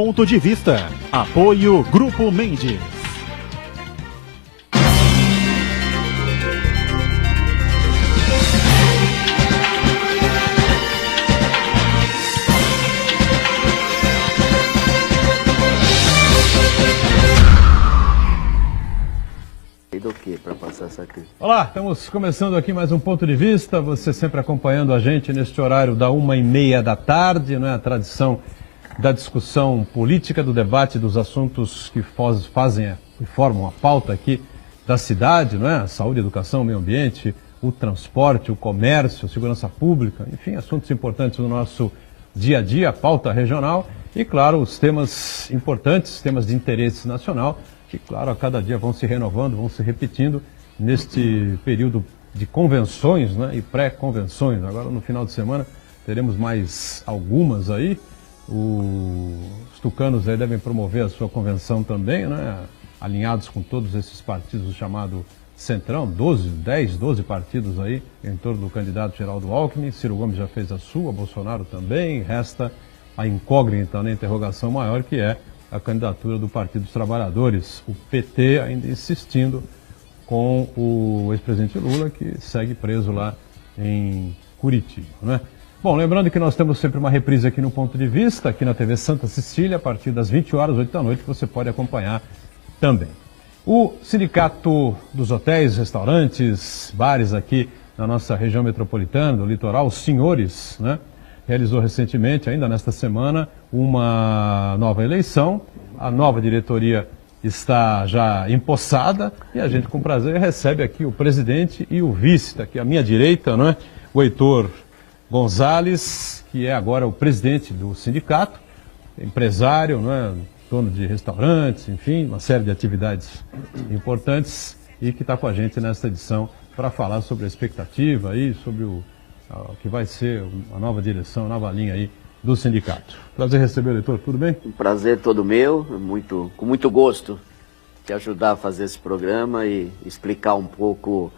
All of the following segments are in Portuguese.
Ponto de Vista. Apoio Grupo Mendes. Do que para passar essa crise? Olá, estamos começando aqui mais um Ponto de Vista, você sempre acompanhando a gente neste horário da 1h30 da tarde, né? A tradição da discussão política, do debate dos assuntos que fazem e formam a pauta aqui da cidade, né? Saúde, educação, meio ambiente, o transporte, o comércio, a segurança pública, enfim, assuntos importantes no nosso dia a dia, a pauta regional e, claro, os temas importantes, temas de interesse nacional, que, claro, a cada dia vão se renovando, vão se repetindo neste período de convenções, né, e pré-convenções. Agora, no final de semana, teremos mais algumas aí. Os tucanos aí devem promover a sua convenção também, né, alinhados com todos esses partidos do chamado Centrão, 12 partidos aí em torno do candidato Geraldo Alckmin. Ciro Gomes já fez a sua, Bolsonaro também. Resta a incógnita, né, interrogação maior, que é a candidatura do Partido dos Trabalhadores, o PT ainda insistindo com o ex-presidente Lula, que segue preso lá em Curitiba, né? Bom, lembrando que nós temos sempre uma reprise aqui no Ponto de Vista, aqui na TV Santa Cecília, a partir das 20 horas, 8 da noite, que você pode acompanhar também. O Sindicato dos Hotéis, Restaurantes, Bares aqui na nossa região metropolitana, do litoral, os senhores, né, realizou recentemente, ainda nesta semana, uma nova eleição. A nova diretoria está já empossada e a gente, com prazer, recebe aqui o presidente e o vice, está aqui à minha direita, não é? O Heitor Gonzalez, que é agora o presidente do sindicato, empresário, não é? Dono de restaurantes, enfim, uma série de atividades importantes e que está com a gente nesta edição para falar sobre a expectativa e sobre o que vai ser a nova direção, a nova linha aí do sindicato. Prazer receber o Heitor, tudo bem? Um prazer todo meu, com muito gosto de ajudar a fazer esse programa e explicar um pouco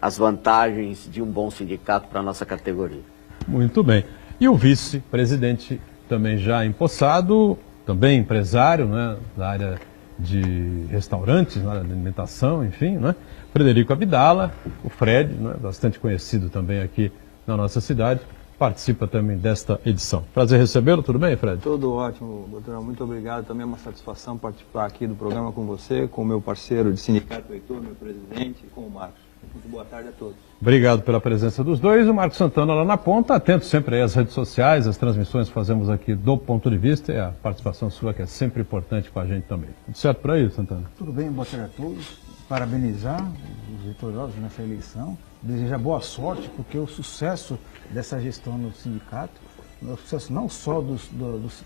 as vantagens de um bom sindicato para a nossa categoria. Muito bem. E o vice-presidente também já empossado, também empresário, né, da área de restaurantes, na área de alimentação, enfim, né? Frederico Abdala, o Fred, né, bastante conhecido também aqui na nossa cidade, participa também desta edição. Prazer recebê-lo, tudo bem, Fred? Tudo ótimo, doutor, muito obrigado. Também é uma satisfação participar aqui do programa com você, com o meu parceiro de sindicato, Heitor, meu presidente, e com o Marcos. Muito boa tarde a todos. Obrigado pela presença dos dois. O Marcos Santana lá na ponta, atento sempre aí às redes sociais, as transmissões que fazemos aqui do Ponto de Vista e a participação sua, que é sempre importante com a gente também. Tudo certo por aí, Santana? Tudo bem, boa tarde a todos. Parabenizar os vitoriosos nessa eleição, desejar boa sorte, porque o sucesso dessa gestão no sindicato, o sucesso não só do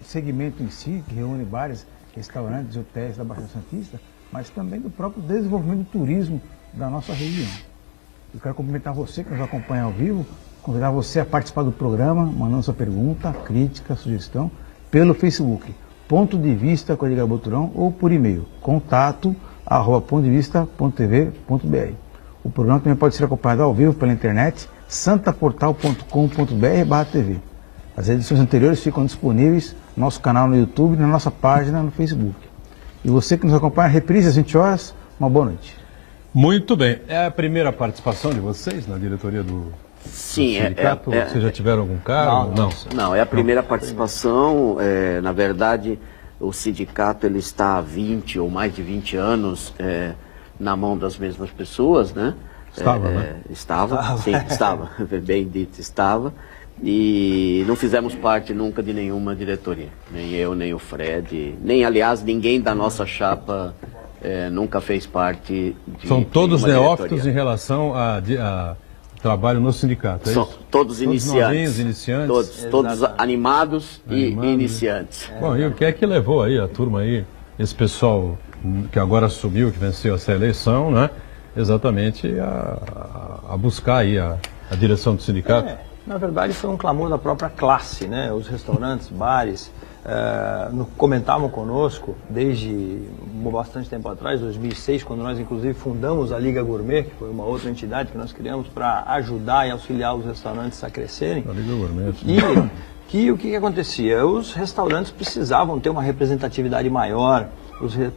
segmento em si, que reúne bares, restaurantes e hotéis da Baixada Santista, mas também do próprio desenvolvimento do turismo da nossa região. Eu quero cumprimentar você que nos acompanha ao vivo, convidar você a participar do programa, mandando sua pergunta, crítica, sugestão, pelo Facebook, Ponto de Vista com Edgar Boturão, ou por e-mail, contato@pontodevista.tv.br. O programa também pode ser acompanhado ao vivo pela internet, santaportal.com.br/tv. As edições anteriores ficam disponíveis no nosso canal no YouTube e na nossa página no Facebook. E você que nos acompanha, reprise às 20 horas, uma boa noite. Muito bem. É a primeira participação de vocês na diretoria do sindicato? Vocês já tiveram algum cargo? Não, é a primeira participação. Na verdade, o sindicato ele está há 20 ou mais de 20 anos na mão das mesmas pessoas, né? Estava, né? Estava, bem dito, estava. E não fizemos parte nunca de nenhuma diretoria. Nem eu, nem o Fred, nem, aliás, ninguém da nossa chapa nunca fez parte de São todos neófitos diretoria. em relação a trabalho no sindicato, é São isso? todos iniciantes. Novinhos, iniciantes. Todos animados e iniciantes. Bom, e o que é que levou aí a turma aí, esse pessoal que agora assumiu, que venceu essa eleição, né? Exatamente a buscar aí a direção do sindicato? Na verdade, foi um clamor da própria classe, né? Os restaurantes, bares, comentavam conosco desde bastante tempo atrás, 2006, quando nós inclusive fundamos a Liga Gourmet, que foi uma outra entidade que nós criamos para ajudar e auxiliar os restaurantes a crescerem. A Liga Gourmet. E que o que acontecia? Os restaurantes precisavam ter uma representatividade maior,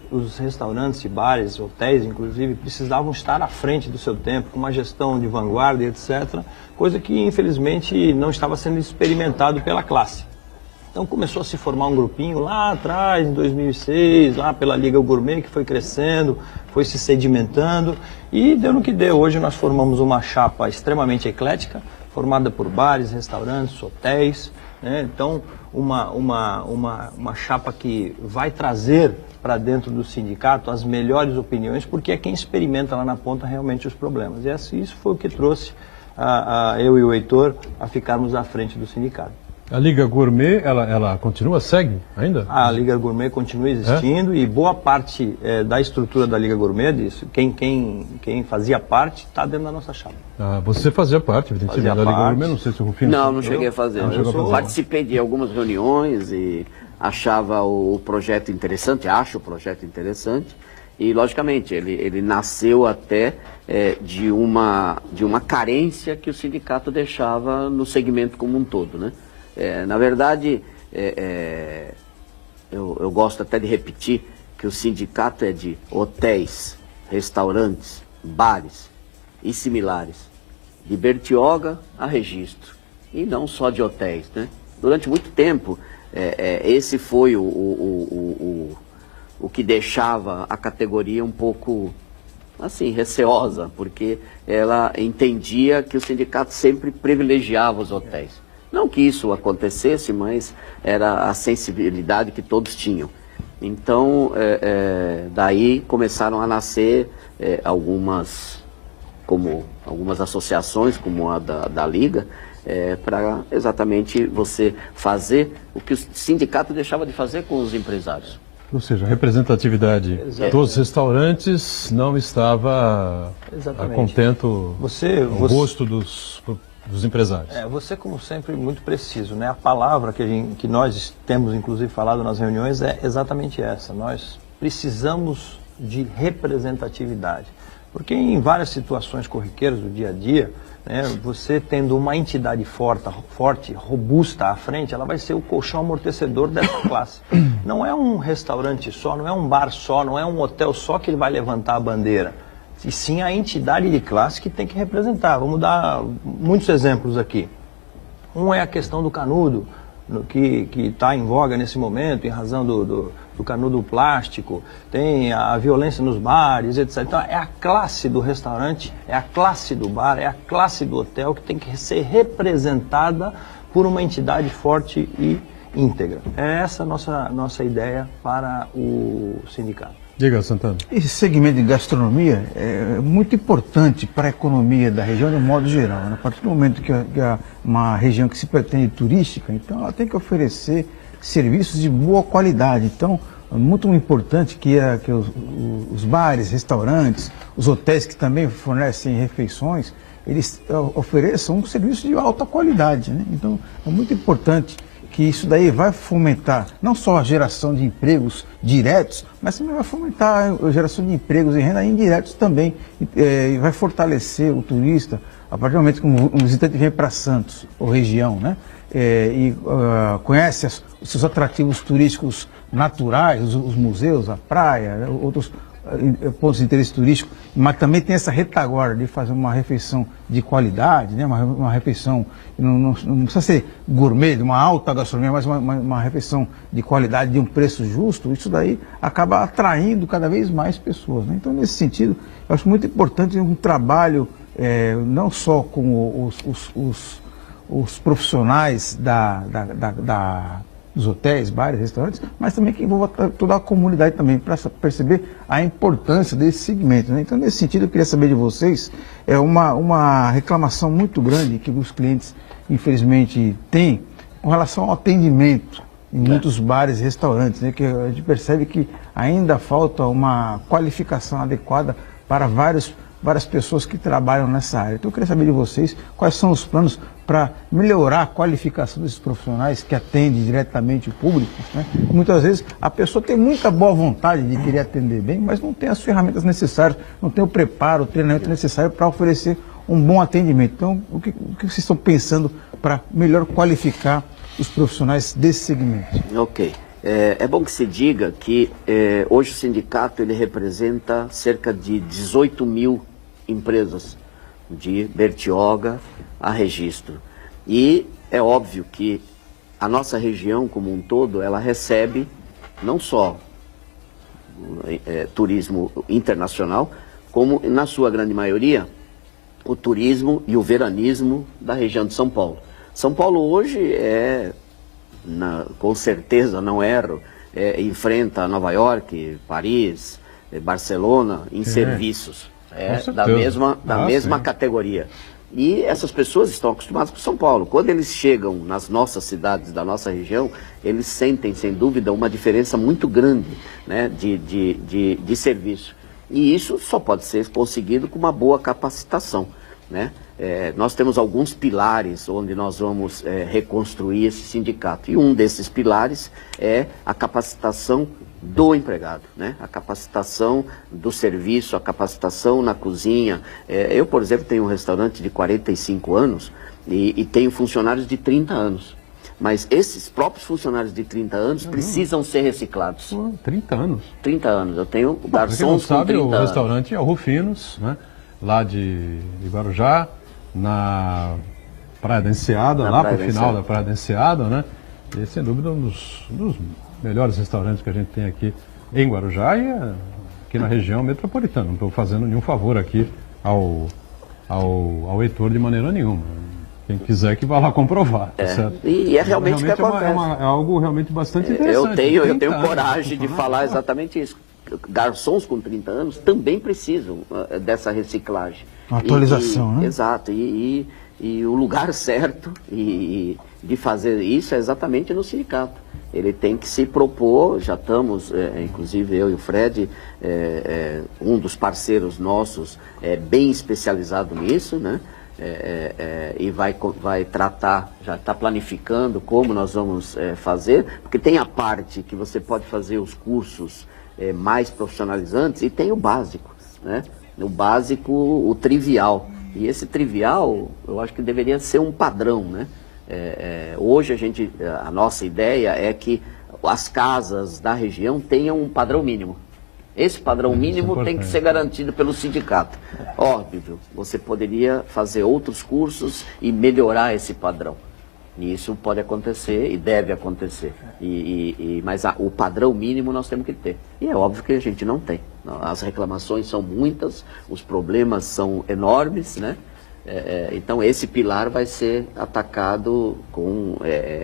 os restaurantes e bares, hotéis, inclusive, precisavam estar à frente do seu tempo, com uma gestão de vanguarda, etc., coisa que, infelizmente, não estava sendo experimentado pela classe. Então começou a se formar um grupinho lá atrás, em 2006, lá pela Liga Gourmet, que foi crescendo, foi se sedimentando e deu no que deu. Hoje nós formamos uma chapa extremamente eclética, formada por bares, restaurantes, hotéis, né? Então uma chapa que vai trazer para dentro do sindicato as melhores opiniões, porque é quem experimenta lá na ponta realmente os problemas. E isso foi o que trouxe eu e o Heitor a ficarmos à frente do sindicato. A Liga Gourmet, ela continua, segue ainda? A Liga Gourmet continua existindo e boa parte da estrutura da Liga Gourmet, disso, quem fazia parte, está dentro da nossa chapa. Você fazia parte, evidentemente, da Liga Gourmet, não sei se o Rufino... Não cheguei a fazer. Eu participei de algumas reuniões e achava o projeto interessante, acho o projeto interessante. E, logicamente, ele nasceu até de uma carência que o sindicato deixava no segmento como um todo, né? Na verdade, eu gosto até de repetir que o sindicato é de hotéis, restaurantes, bares e similares, de Bertioga a Registro, e não só de hotéis, né? Durante muito tempo, esse foi o que deixava a categoria um pouco, assim, receosa, porque ela entendia que o sindicato sempre privilegiava os hotéis. Não que isso acontecesse, mas era a sensibilidade que todos tinham. Então, daí começaram a nascer algumas associações, como a da Liga, para exatamente você fazer o que o sindicato deixava de fazer com os empresários. Ou seja, a representatividade dos restaurantes não estava a contento o gosto dos empresários. Você, como sempre, muito preciso, né? A palavra que nós temos, inclusive, falado nas reuniões é exatamente essa. Nós precisamos de representatividade. Porque em várias situações corriqueiras do dia a dia, né, você tendo uma entidade forte, robusta à frente, ela vai ser o colchão amortecedor dessa classe. Não é um restaurante só, não é um bar só, não é um hotel só que ele vai levantar a bandeira. E sim a entidade de classe que tem que representar. Vamos dar muitos exemplos aqui. Um é a questão do canudo, que está em voga nesse momento, em razão do canudo plástico, tem a violência nos bares, etc. Então é a classe do restaurante, é a classe do bar, é a classe do hotel que tem que ser representada por uma entidade forte e íntegra. É essa a nossa ideia para o sindicato. Diga, Santana. Esse segmento de gastronomia é muito importante para a economia da região de um modo geral, né? A partir do momento que é uma região que se pretende turística, então ela tem que oferecer serviços de boa qualidade. Então, é muito importante que os bares, restaurantes, os hotéis que também fornecem refeições, eles ofereçam um serviço de alta qualidade, né? Então, é muito importante que isso daí vai fomentar não só a geração de empregos diretos, mas também vai fomentar a geração de empregos e renda indiretos também, e vai fortalecer o turista a partir do momento que um visitante vem para Santos ou região, né? Conhece os seus atrativos turísticos naturais, os museus, a praia, outros pontos de interesse turístico, mas também tem essa retaguarda de fazer uma refeição de qualidade, né? Uma refeição, não precisa ser gourmet, de uma alta gastronomia, mas uma refeição de qualidade, de um preço justo. Isso daí acaba atraindo cada vez mais pessoas, né? Então, nesse sentido, eu acho muito importante um trabalho não só com os profissionais dos hotéis, bares, restaurantes, mas também que envolva toda a comunidade também, para perceber a importância desse segmento, né? Então, nesse sentido, eu queria saber de vocês, uma reclamação muito grande que os clientes, infelizmente, têm com relação ao atendimento em muitos bares e restaurantes, né? Que a gente percebe que ainda falta uma qualificação adequada para várias pessoas que trabalham nessa área. Então, eu queria saber de vocês quais são os planos para melhorar a qualificação desses profissionais que atendem diretamente o público, né? Muitas vezes a pessoa tem muita boa vontade de querer atender bem, mas não tem as ferramentas necessárias, não tem o preparo, o treinamento necessário para oferecer um bom atendimento. Então, o que vocês estão pensando para melhor qualificar os profissionais desse segmento? Ok. É bom que se diga que hoje o sindicato ele representa cerca de 18 mil empresas, de Bertioga a Registro. E é óbvio que a nossa região como um todo, ela recebe não só turismo internacional, como na sua grande maioria, o turismo e o veranismo da região de São Paulo. São Paulo hoje com certeza, não erro, enfrenta Nova York, Paris, Barcelona em serviços. Da mesma categoria. E essas pessoas estão acostumadas com São Paulo. Quando eles chegam nas nossas cidades, da nossa região, eles sentem, sem dúvida, uma diferença muito grande, né, de serviço. E isso só pode ser conseguido com uma boa capacitação, né? Nós temos alguns pilares onde nós vamos reconstruir esse sindicato. E um desses pilares é a capacitação do empregado, né? A capacitação do serviço, a capacitação na cozinha. Eu, por exemplo, tenho um restaurante de 45 anos e tenho funcionários de 30 anos. Mas esses próprios funcionários de 30 anos precisam ser reciclados. 30 anos? 30 anos. Eu tenho garçons com 30 anos. O restaurante é o Rufinos, né? Lá de Guarujá, na Praia da Enseada, lá para o final da Praia da Enseada, né? E sem dúvida um dos melhores restaurantes que a gente tem aqui em Guarujá e aqui na região metropolitana. Não estou fazendo nenhum favor aqui ao Heitor de maneira nenhuma. Quem quiser que vá lá comprovar. Certo? E realmente o que acontece. É algo realmente bastante interessante. Eu tenho coragem de falar exatamente isso. Garçons com 30 anos também precisam dessa reciclagem. Uma atualização, né? Exato. E o lugar certo de fazer isso é exatamente no sindicato. Ele tem que se propor, já estamos, inclusive eu e o Fred, um dos parceiros nossos bem especializado nisso, né? E vai tratar, já está planificando como nós vamos fazer, porque tem a parte que você pode fazer os cursos mais profissionalizantes e tem o básico, né? O básico, o trivial. E esse trivial, eu acho que deveria ser um padrão, né? Hoje a nossa ideia é que as casas da região tenham um padrão mínimo. Esse padrão mínimo tem que ser garantido pelo sindicato. Óbvio, você poderia fazer outros cursos e melhorar esse padrão. E isso pode acontecer e deve acontecer. Mas o padrão mínimo nós temos que ter. E é óbvio que a gente não tem. As reclamações são muitas, os problemas são enormes, né? Então esse pilar vai ser atacado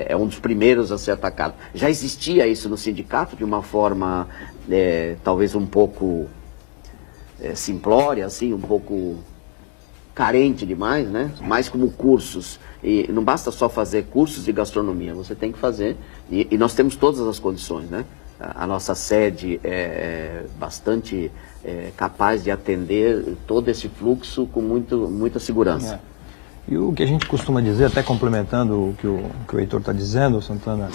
é um dos primeiros a ser atacado. Já existia isso no sindicato de uma forma talvez um pouco simplória, assim, um pouco carente demais, né? Mais como cursos. E não basta só fazer cursos de gastronomia, você tem que fazer, e nós temos todas as condições, né? A nossa sede é bastante capaz de atender todo esse fluxo com muita segurança. E o que a gente costuma dizer, até complementando o que o Heitor está dizendo, Santana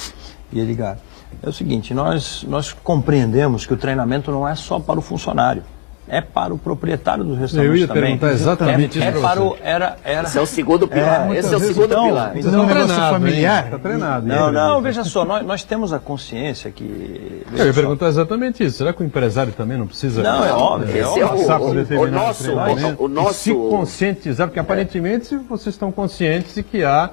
e Edgar, é o seguinte: nós compreendemos que o treinamento não é só para o funcionário. É para o proprietário do restaurante também. Eu ia perguntar exatamente isso para você. Esse é o segundo pilar. Esse é o segundo pilar. Então, um negócio familiar. Está treinado. Não, veja só, nós temos a consciência que... Eu ia perguntar exatamente isso. Será que o empresário também não precisa... Não, é óbvio. Esse é o nosso... Se conscientizar, porque aparentemente vocês estão conscientes de que há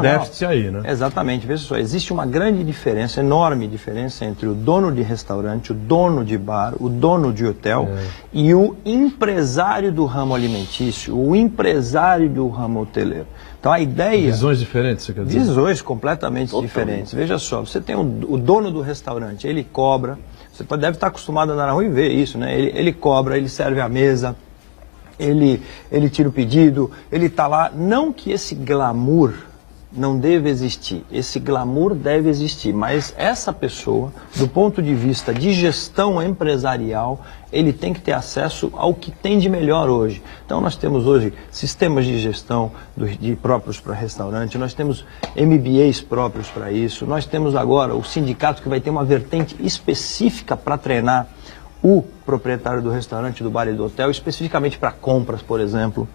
déficit aí, né? Exatamente. Veja só, existe uma grande diferença, enorme diferença entre o dono de restaurante, o dono de bar, o dono de hotel e o empresário do ramo alimentício, o empresário do ramo hoteleiro. Então a ideia... Visões diferentes, você quer dizer? Visões completamente diferentes. Veja só, você tem o dono do restaurante, ele cobra, você deve estar acostumado a andar na rua e ver isso, né? Ele cobra, ele serve a mesa, ele tira o pedido, ele está lá. Não que esse glamour não deve existir, esse glamour deve existir, mas essa pessoa, do ponto de vista de gestão empresarial, ele tem que ter acesso ao que tem de melhor hoje. Então nós temos hoje sistemas de gestão próprios para restaurante, nós temos MBAs próprios para isso, nós temos agora o sindicato que vai ter uma vertente específica para treinar o proprietário do restaurante, do bar e do hotel, especificamente para compras, por exemplo.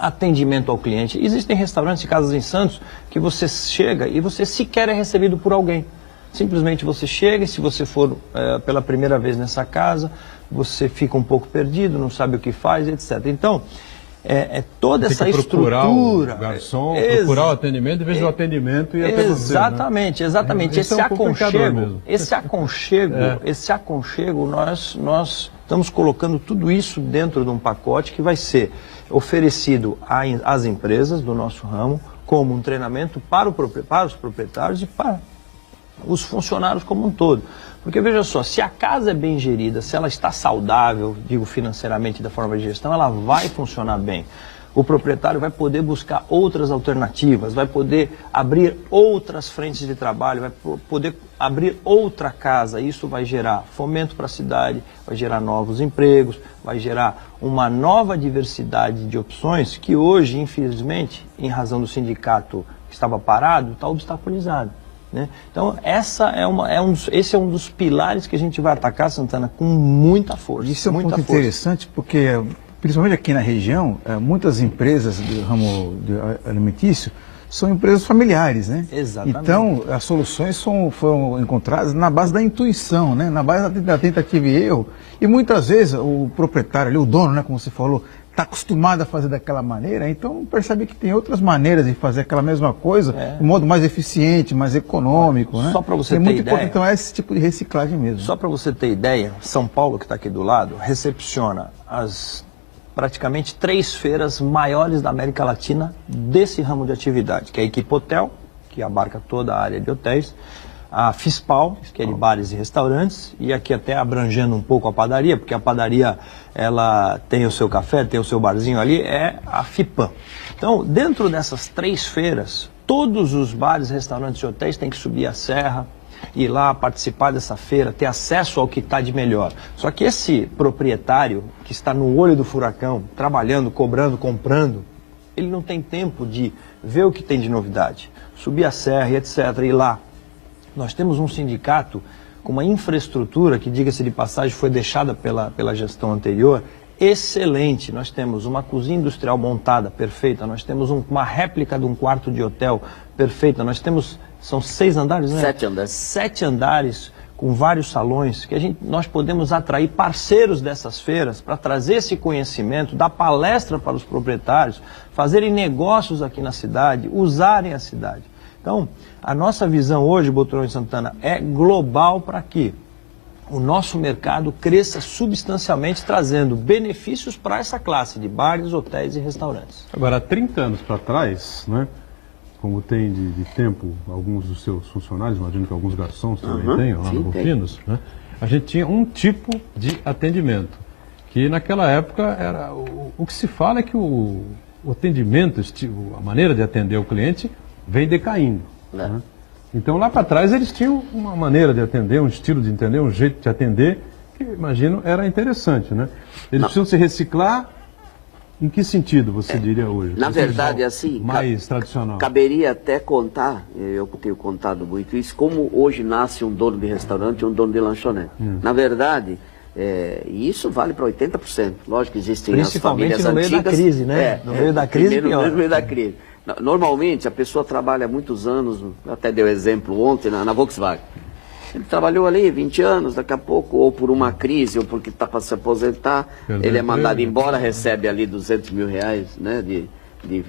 atendimento ao cliente. Existem restaurantes e casas em Santos que você chega e você sequer é recebido por alguém. Simplesmente você chega e se você for pela primeira vez nessa casa, você fica um pouco perdido, não sabe o que faz, etc. Então, toda essa estrutura... o garçom, procurar o atendimento, em vez do atendimento e até você, exatamente, né? exatamente. Esse aconchego, nós estamos colocando tudo isso dentro de um pacote que vai ser oferecido às empresas do nosso ramo como um treinamento para os proprietários e para os funcionários como um todo. Porque veja só, se a casa é bem gerida, se ela está saudável, digo financeiramente da forma de gestão, ela vai funcionar bem. O proprietário vai poder buscar outras alternativas, vai poder abrir outras frentes de trabalho, vai poder abrir outra casa. Isso vai gerar fomento para a cidade, vai gerar novos empregos, vai gerar uma nova diversidade de opções que hoje, infelizmente, em razão do sindicato que estava parado, está obstaculizado. Né? Então, esse é um dos pilares que a gente vai atacar, Santana, com muita força. Isso é um ponto interessante, porque, principalmente aqui na região, muitas empresas do ramo alimentício são empresas familiares, né? Exatamente. Então, as soluções foram encontradas na base da intuição, né? Na base da tentativa e erro. E muitas vezes o proprietário ali, o dono, né, como você falou, está acostumado a fazer daquela maneira, então percebe que tem outras maneiras de fazer aquela mesma coisa, de modo mais eficiente, mais econômico, né? Só para você ter muito ideia. Então é esse tipo de reciclagem mesmo. Só para você ter ideia, São Paulo, que está aqui do lado, recepciona praticamente 3 feiras maiores da América Latina desse ramo de atividade, que é a Equipe Hotel, que abarca toda a área de hotéis, a Fispal, que é de bares e restaurantes, e aqui até abrangendo um pouco a padaria, porque a padaria ela tem o seu café, tem o seu barzinho ali, é a FIPAM. Então, dentro dessas 3 feiras, todos os bares, restaurantes e hotéis têm que subir a serra, ir lá participar dessa feira, ter acesso ao que está de melhor. Só que esse proprietário que está no olho do furacão, trabalhando, cobrando, comprando, ele não tem tempo de ver o que tem de novidade, subir a serra e etc, ir lá. Nós temos um sindicato com uma infraestrutura que, diga-se de passagem, foi deixada pela gestão anterior, excelente. Nós temos uma cozinha industrial montada, perfeita. Nós temos uma réplica de um quarto de hotel, perfeita. Nós temos, são 6 andares, né? 7 andares. 7 andares com vários salões, que nós podemos atrair parceiros dessas feiras para trazer esse conhecimento, dar palestra para os proprietários, fazerem negócios aqui na cidade, usarem a cidade. Então, a nossa visão hoje, Boturão e Santana, é global para que o nosso mercado cresça substancialmente, trazendo benefícios para essa classe de bares, hotéis e restaurantes. Agora, há 30 anos para trás, né, como tem de tempo alguns dos seus funcionários, imagino que alguns garçons também tenham lá no Rufinos, né, a gente tinha um tipo de atendimento, que naquela época era o que se fala é que o atendimento, a maneira de atender o cliente vem decaindo. Né? Então lá para trás eles tinham uma maneira de atender, um estilo de entender, um jeito de atender, que imagino era interessante, né? Eles precisam se reciclar. Em que sentido você diria hoje? Na verdade, assim, mais tradicional. Caberia até contar, eu tenho contado muito isso, como hoje nasce um dono de restaurante e um dono de lanchonete. Na verdade, e isso vale para 80%. Lógico que existem as famílias antigas. Principalmente no meio da crise, né? No meio da crise, pior. No meio da crise. Normalmente, a pessoa trabalha há muitos anos, até deu exemplo ontem na Volkswagen. Ele trabalhou ali 20 anos, daqui a pouco, ou por uma crise, ou porque está para se aposentar, ele é mandado embora, recebe ali 200 mil reais, né, de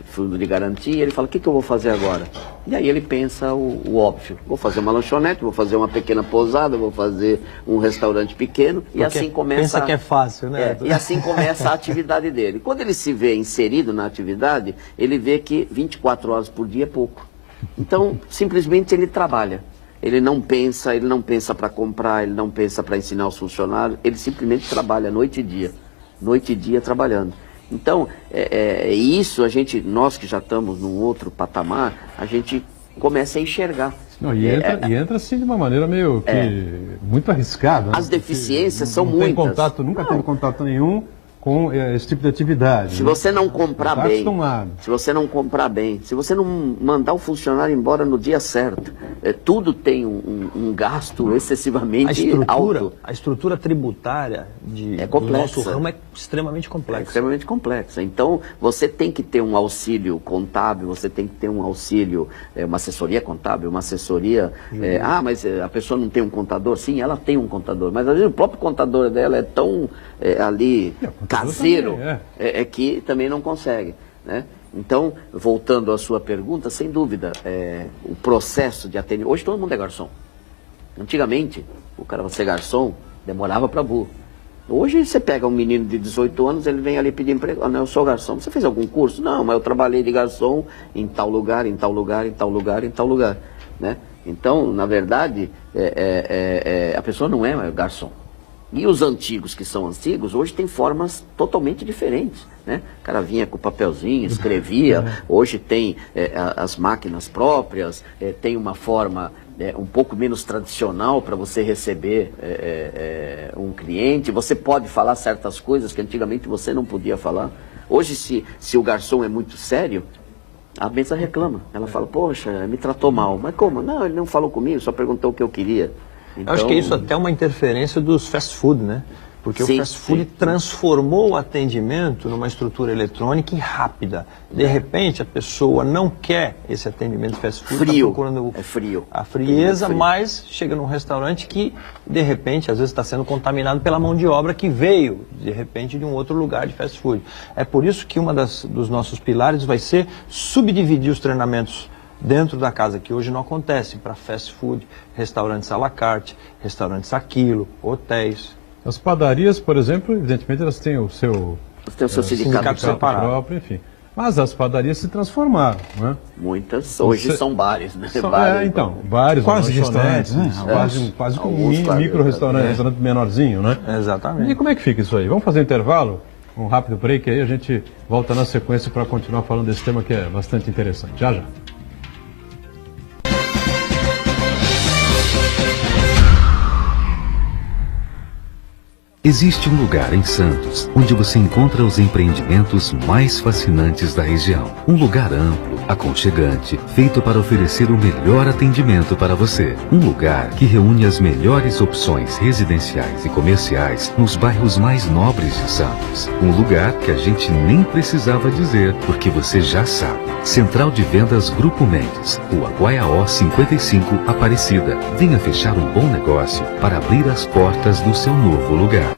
fundo de garantia, e ele fala, o que eu vou fazer agora? E aí ele pensa o óbvio, vou fazer uma lanchonete, vou fazer uma pequena pousada, vou fazer um restaurante pequeno, e assim começa... Pensa que é fácil, né? E assim começa a atividade dele. Quando ele se vê inserido na atividade, ele vê que 24 horas por dia é pouco. Então, simplesmente ele trabalha. Ele não pensa para comprar, ele não pensa para ensinar os funcionários, ele simplesmente trabalha noite e dia trabalhando. Então, isso nós que já estamos num outro patamar, a gente começa a enxergar. Não, e entra assim de uma maneira meio que muito arriscada. As deficiências são muitas. Nunca teve contato nenhum, com esse tipo de atividade. Se você não comprar Está bem, acostumado. se você não comprar bem, se você não mandar o funcionário embora no dia certo, tudo tem um gasto excessivamente alto. A estrutura tributária É do complexa. nosso ramo é extremamente É complexa. extremamente complexa. Então, você tem que ter um auxílio contábil, você tem que ter um auxílio, uma assessoria contábil, uma assessoria... mas a pessoa não tem um contador? Sim, ela tem um contador, mas às vezes o próprio contador dela é tão ali caseiro também, que também não consegue, né? Então, voltando à sua pergunta, sem dúvida, o processo de atendimento... Hoje todo mundo é garçom. Antigamente, o cara ser garçom demorava para burro. Hoje você pega um menino de 18 anos, ele vem ali pedir emprego. Não, eu sou garçom. Você fez algum curso? Não, mas eu trabalhei de garçom em tal lugar, em tal lugar, em tal lugar, em tal lugar, né? Então, na verdade, a pessoa não é garçom. E os antigos, que são antigos, hoje tem formas totalmente diferentes, né? O cara vinha com papelzinho, escrevia, hoje tem as máquinas próprias, tem uma forma um pouco menos tradicional para você receber um cliente. Você pode falar certas coisas que antigamente você não podia falar. Hoje, se o garçom é muito sério, a mesa reclama. Ela fala, poxa, me tratou mal. Mas como? Não, ele não falou comigo, só perguntou o que eu queria. Então... Eu acho que isso até é uma interferência dos fast food, né? Porque Sim, o fast food transformou o atendimento numa estrutura eletrônica e rápida. De repente, a pessoa não quer esse atendimento fast food. Frio. Tá procurando É frio. a frieza, Frio. mas chega num restaurante que, de repente, às vezes está sendo contaminado pela mão de obra que veio, de repente, de um outro lugar de fast food. É por isso que dos nossos pilares vai ser subdividir os treinamentos dentro da casa, que hoje não acontece, para fast food, restaurantes à la carte, restaurantes a quilo, hotéis. As padarias, por exemplo, evidentemente elas têm o seu Você tem o seu sindicato separado. próprio, enfim. Mas as padarias se transformaram, né? Muitas, hoje são bares, né? Bares, Quase lanchonetes, restaurantes, quase como Alguns, um claro, micro-restaurante, restaurante menorzinho, né? Exatamente. E como é que fica isso aí? Vamos fazer um intervalo? Um rápido break aí, a gente volta na sequência para continuar falando desse tema que é bastante interessante. Já, já. Existe um lugar em Santos onde você encontra os empreendimentos mais fascinantes da região. Um lugar amplo, aconchegante, feito para oferecer o melhor atendimento para você. Um lugar que reúne as melhores opções residenciais e comerciais nos bairros mais nobres de Santos. Um lugar que a gente nem precisava dizer, porque você já sabe. Central de Vendas Grupo Mendes, Rua Guaiaó 55, Aparecida. Venha fechar um bom negócio para abrir as portas do seu novo lugar.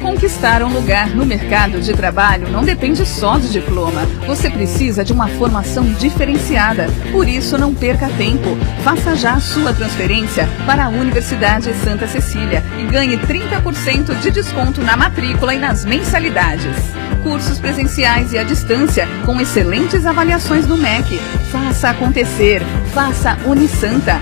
Conquistar um lugar no mercado de trabalho não depende só do diploma. Você precisa de uma formação diferenciada. Por isso, não perca tempo. Faça já a sua transferência para a Universidade Santa Cecília e ganhe 30% de desconto na matrícula e nas mensalidades. Cursos presenciais e à distância, com excelentes avaliações do MEC. Faça acontecer. Faça Unisanta.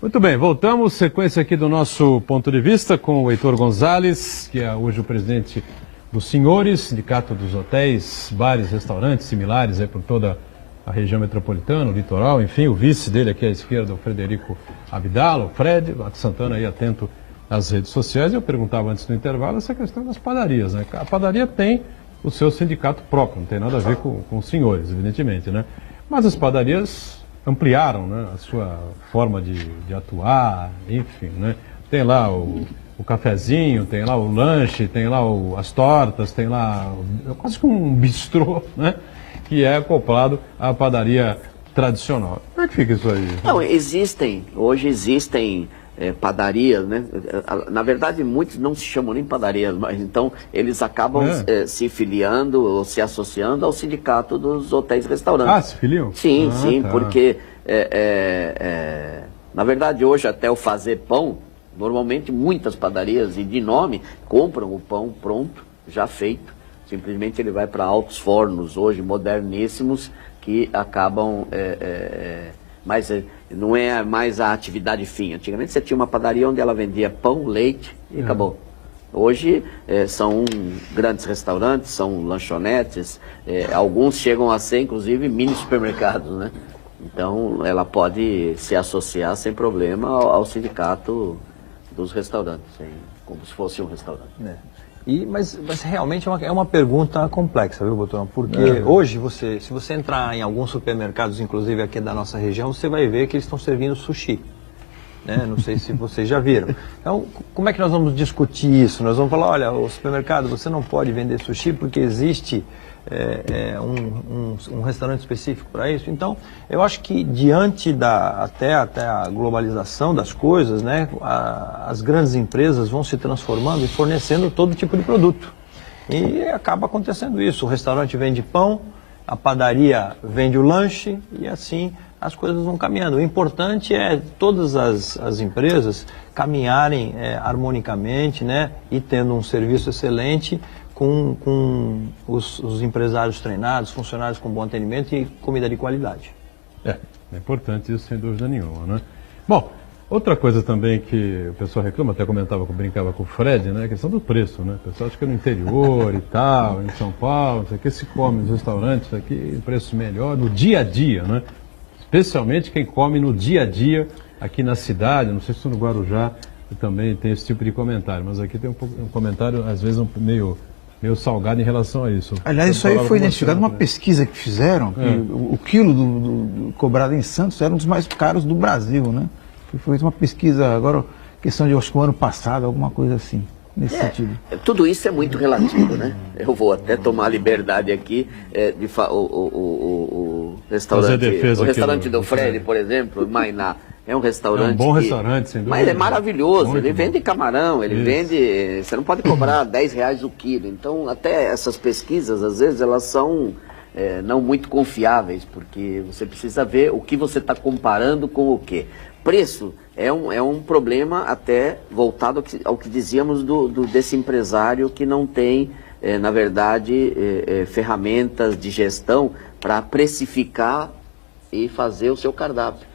Muito bem, voltamos. Sequência aqui do nosso ponto de vista com o Heitor Gonzalez, que é hoje o presidente dos Senhores, Sindicato dos Hotéis, Bares, Restaurantes similares aí por toda a região metropolitana, o litoral, enfim, o vice dele aqui à esquerda, o Frederico Abdala, o Fred, lá de Santana aí atento às redes sociais. Eu perguntava antes do intervalo essa questão das padarias, né? A padaria tem o seu sindicato próprio, não tem nada a ver com os senhores, evidentemente, né? Mas as padarias ampliaram, né, a sua forma de atuar, enfim, né? Tem lá o cafezinho, tem lá o lanche, tem lá as tortas, tem lá quase que um bistrô, né, que é acoplado à padaria tradicional. Como é que fica isso aí? Não, hoje existem padarias, né? Na verdade, muitos não se chamam nem padarias, mas então eles acabam se filiando ou se associando ao sindicato dos hotéis e restaurantes. Ah, se filiam? Sim, tá. porque na verdade hoje até o fazer pão, normalmente muitas padarias e de nome compram o pão pronto, já feito, Simplesmente ele vai para altos fornos, hoje moderníssimos, que acabam... mas não é mais a atividade fim. Antigamente você tinha uma padaria onde ela vendia pão, leite e acabou. Hoje são grandes restaurantes, são lanchonetes, alguns chegam a ser inclusive mini supermercados, né? Então ela pode se associar sem problema ao sindicato dos restaurantes, como se fosse um restaurante. Mas realmente é uma pergunta complexa, viu, Boturão? Porque hoje, se você entrar em alguns supermercados, inclusive aqui da nossa região, você vai ver que eles estão servindo sushi. Né? Não sei se vocês já viram. Então, como é que nós vamos discutir isso? Nós vamos falar, olha, o supermercado, você não pode vender sushi porque existe um restaurante específico para isso. Então, eu acho que diante até a globalização das coisas, né, as grandes empresas vão se transformando e fornecendo todo tipo de produto. E acaba acontecendo isso. O restaurante vende pão, a padaria vende o lanche e assim as coisas vão caminhando. O importante é todas as empresas caminharem harmonicamente, né, e tendo um serviço excelente com os empresários treinados, funcionários com bom atendimento e comida de qualidade. É importante isso, sem dúvida nenhuma, né? Bom, outra coisa também que o pessoal reclama, até brincava com o Fred, né? A questão do preço, né? O pessoal acha que no interior e tal, em São Paulo, não sei o que, se come nos restaurantes aqui, preço melhor, no dia a dia, né? Especialmente quem come no dia a dia aqui na cidade, não sei se no Guarujá também tem esse tipo de comentário, mas aqui tem um comentário, às vezes, meio salgado em relação a isso. Aliás, isso aí foi identificado numa pesquisa que fizeram, que o quilo do cobrado em Santos era um dos mais caros do Brasil, né? Foi uma pesquisa, agora, questão de, acho que o ano passado, alguma coisa assim, nesse sentido. Tudo isso é muito relativo, né? Eu vou até tomar a liberdade aqui de o restaurante do Fred, por exemplo, Mainá. É um restaurante. É um bom restaurante, sem dúvida. Mas é maravilhoso. Muito ele vende camarão, ele vende. Você não pode cobrar R$10 o quilo. Então, até essas pesquisas, às vezes, elas são não muito confiáveis, porque você precisa ver o que você está comparando com o quê. Preço é um problema até voltado ao que dizíamos desse empresário que não tem, na verdade, ferramentas de gestão para precificar e fazer o seu cardápio.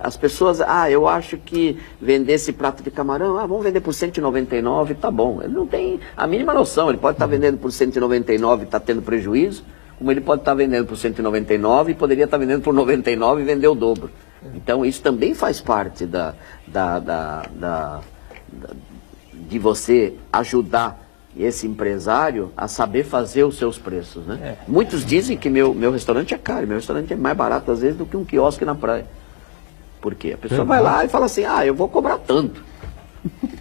As pessoas, eu acho que vender esse prato de camarão, vamos vender por R$199, tá bom. Ele não tem a mínima noção, ele pode estar vendendo por R$199 e está tendo prejuízo, como ele pode estar vendendo por R$199 e poderia estar vendendo por R$99 e vender o dobro. Então isso também faz parte de você ajudar esse empresário a saber fazer os seus preços, né? Muitos dizem que meu restaurante é caro, meu restaurante é mais barato às vezes do que um quiosque na praia. Por quê? A pessoa vai lá e fala assim, eu vou cobrar tanto.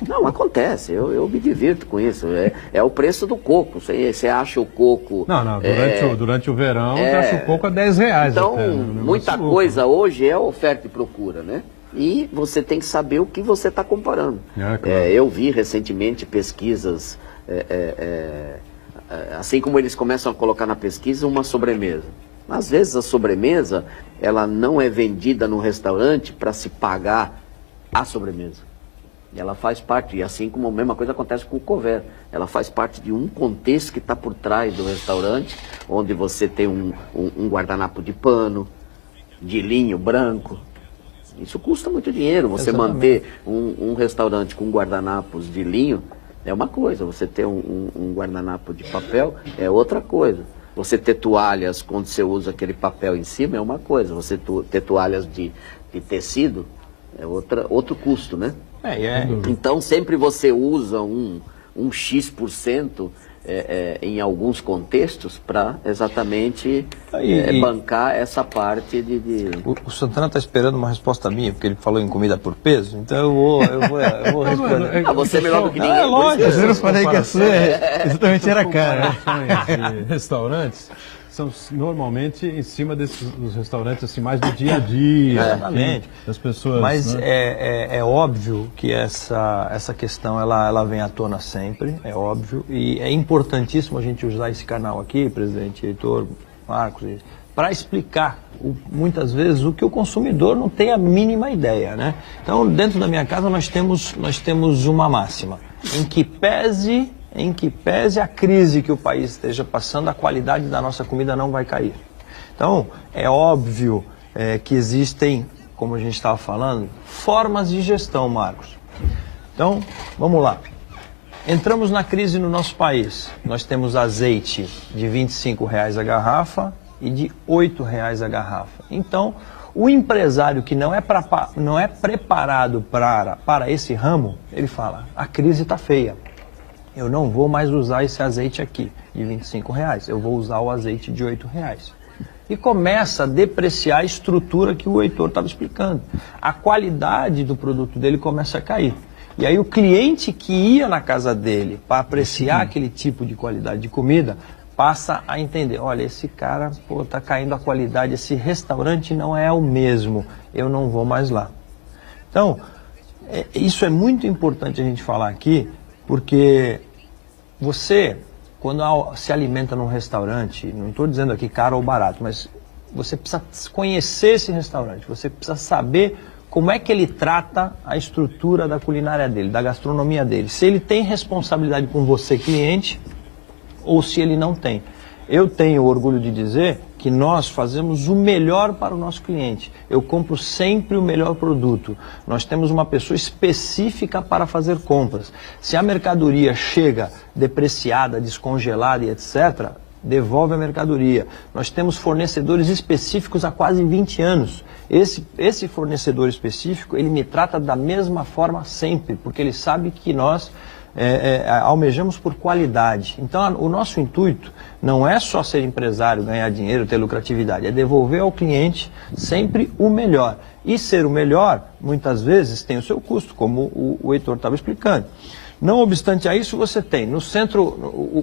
Não, acontece, eu me divirto com isso. É o preço do coco. Você acha o coco... Não, durante o verão você acha o coco a R$10. Então, até, muita coisa hoje é oferta e procura, né? E você tem que saber o que você está comparando. Claro. Eu vi recentemente pesquisas, assim como eles começam a colocar na pesquisa uma sobremesa. Às vezes a sobremesa, ela não é vendida no restaurante para se pagar a sobremesa. Ela faz parte, e assim como a mesma coisa acontece com o couvert, ela faz parte de um contexto que está por trás do restaurante, onde você tem um guardanapo de pano, de linho branco. Isso custa muito dinheiro, você manter um restaurante com guardanapos de linho é uma coisa, você ter um guardanapo de papel é outra coisa. Você ter toalhas quando você usa aquele papel em cima é uma coisa, você ter toalhas de tecido é outro custo, né? Então sempre você usa um X% em alguns contextos para exatamente bancar essa parte de... O Santana está esperando uma resposta minha, porque ele falou em comida por peso, então eu vou responder. Você é melhor do que ninguém. Lógico. Eu não falei que a sua exatamente era cara. De restaurantes são normalmente em cima dos restaurantes assim, mais do dia a dia. Exatamente. Das pessoas. Mas né? é óbvio que essa questão ela vem à tona sempre, é óbvio. E é importantíssimo a gente usar esse canal aqui, presidente, Heitor, Marcos, para explicar muitas vezes o que o consumidor não tem a mínima ideia, né? Então, dentro da minha casa nós temos uma máxima, em que pese em que pese a crise que o país esteja passando, a qualidade da nossa comida não vai cair. Então, é óbvio que existem, como a gente estava falando, formas de gestão, Marcos. Então, vamos lá. Entramos na crise no nosso país. Nós temos azeite de R$ 25,00 a garrafa e de R$ 8,00 a garrafa. Então, o empresário que não é preparado para esse ramo, ele fala, a crise está feia. Eu não vou mais usar esse azeite aqui de R$ 25,00. Eu vou usar o azeite de R$ 8,00. E começa a depreciar a estrutura que o Heitor estava explicando. A qualidade do produto dele começa a cair. E aí o cliente que ia na casa dele para apreciar aquele tipo de qualidade de comida, passa a entender, olha, esse cara, está caindo a qualidade, esse restaurante não é o mesmo, eu não vou mais lá. Então, isso é muito importante a gente falar aqui, porque você, quando se alimenta num restaurante, não estou dizendo aqui caro ou barato, mas você precisa conhecer esse restaurante, você precisa saber como é que ele trata a estrutura da culinária dele, da gastronomia dele. Se ele tem responsabilidade com você, cliente, ou se ele não tem. Eu tenho orgulho de dizer que nós fazemos o melhor para o nosso cliente. Eu compro sempre o melhor produto. Nós temos uma pessoa específica para fazer compras. Se a mercadoria chega depreciada, descongelada e etc., devolve a mercadoria. Nós temos fornecedores específicos há quase 20 anos. Esse fornecedor específico, ele me trata da mesma forma sempre, porque ele sabe que nós almejamos por qualidade. Então, o nosso intuito não é só ser empresário, ganhar dinheiro, ter lucratividade, é devolver ao cliente sempre o melhor. E ser o melhor, muitas vezes, tem o seu custo, como o Heitor estava explicando. Não obstante a isso, você tem no centro,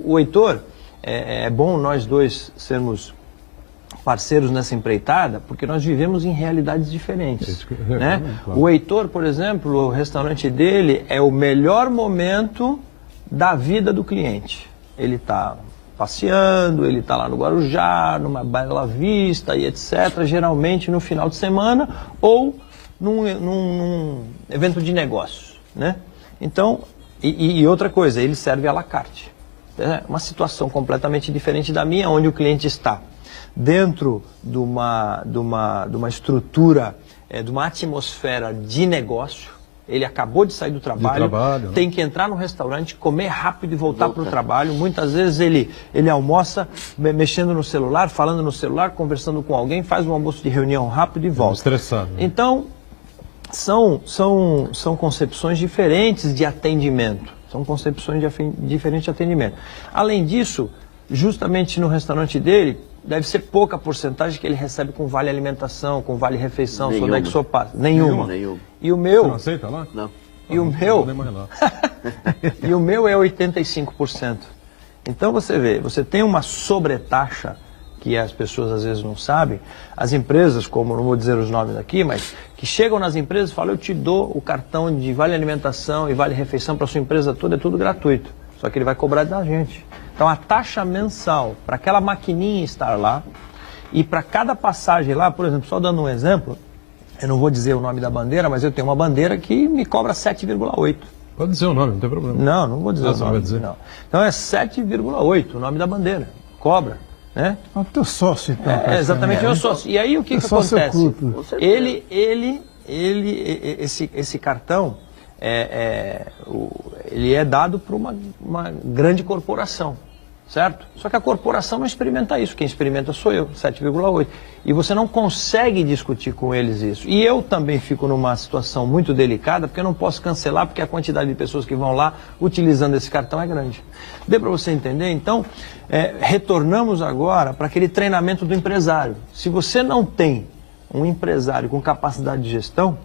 o Heitor, é bom nós dois sermos parceiros nessa empreitada, porque nós vivemos em realidades diferentes. Né? O Heitor, por exemplo, o restaurante dele é o melhor momento da vida do cliente. Ele está passeando, ele está lá no Guarujá, numa Bela Vista e etc., geralmente no final de semana ou num evento de negócios. Né? Então, e outra coisa, ele serve à la carte. É uma situação completamente diferente da minha, onde o cliente está dentro de uma estrutura, de uma atmosfera de negócio. Ele acabou de sair do trabalho, tem que entrar no restaurante, comer rápido e voltar para o trabalho. Muitas vezes ele almoça mexendo no celular, falando no celular, conversando com alguém, faz um almoço de reunião rápido e volta. Estressado. Então, são concepções diferentes de atendimento. São concepções diferentes de atendimento. Além disso, justamente no restaurante dele, deve ser pouca porcentagem que ele recebe com vale alimentação, com vale refeição, Sodexo Sopa. Nenhuma. E o meu... Você não aceita lá? Não. E o meu... E o meu é 85%. Então você vê, você tem uma sobretaxa que as pessoas às vezes não sabem. As empresas, como não vou dizer os nomes aqui, mas que chegam nas empresas e falam, eu te dou o cartão de vale alimentação e vale refeição para a sua empresa toda, é tudo gratuito. Só que ele vai cobrar da gente. Então a taxa mensal para aquela maquininha estar lá e para cada passagem lá, por exemplo, só dando um exemplo, eu não vou dizer o nome da bandeira, mas eu tenho uma bandeira que me cobra 7,8. Pode dizer o nome, não tem problema. Não, não vou dizer o nome. Não. Então é 7,8 o nome da bandeira. Cobra. Né? É o teu sócio, então. Exatamente, o meu sócio. E aí o que acontece? Esse cartão, ele é dado por uma grande corporação, certo? Só que a corporação não experimenta isso, quem experimenta sou eu, 7,8. E você não consegue discutir com eles isso. E eu também fico numa situação muito delicada, porque eu não posso cancelar, porque a quantidade de pessoas que vão lá utilizando esse cartão é grande. Deu para você entender? Então, retornamos agora para aquele treinamento do empresário. Se você não tem um empresário com capacidade de gestão,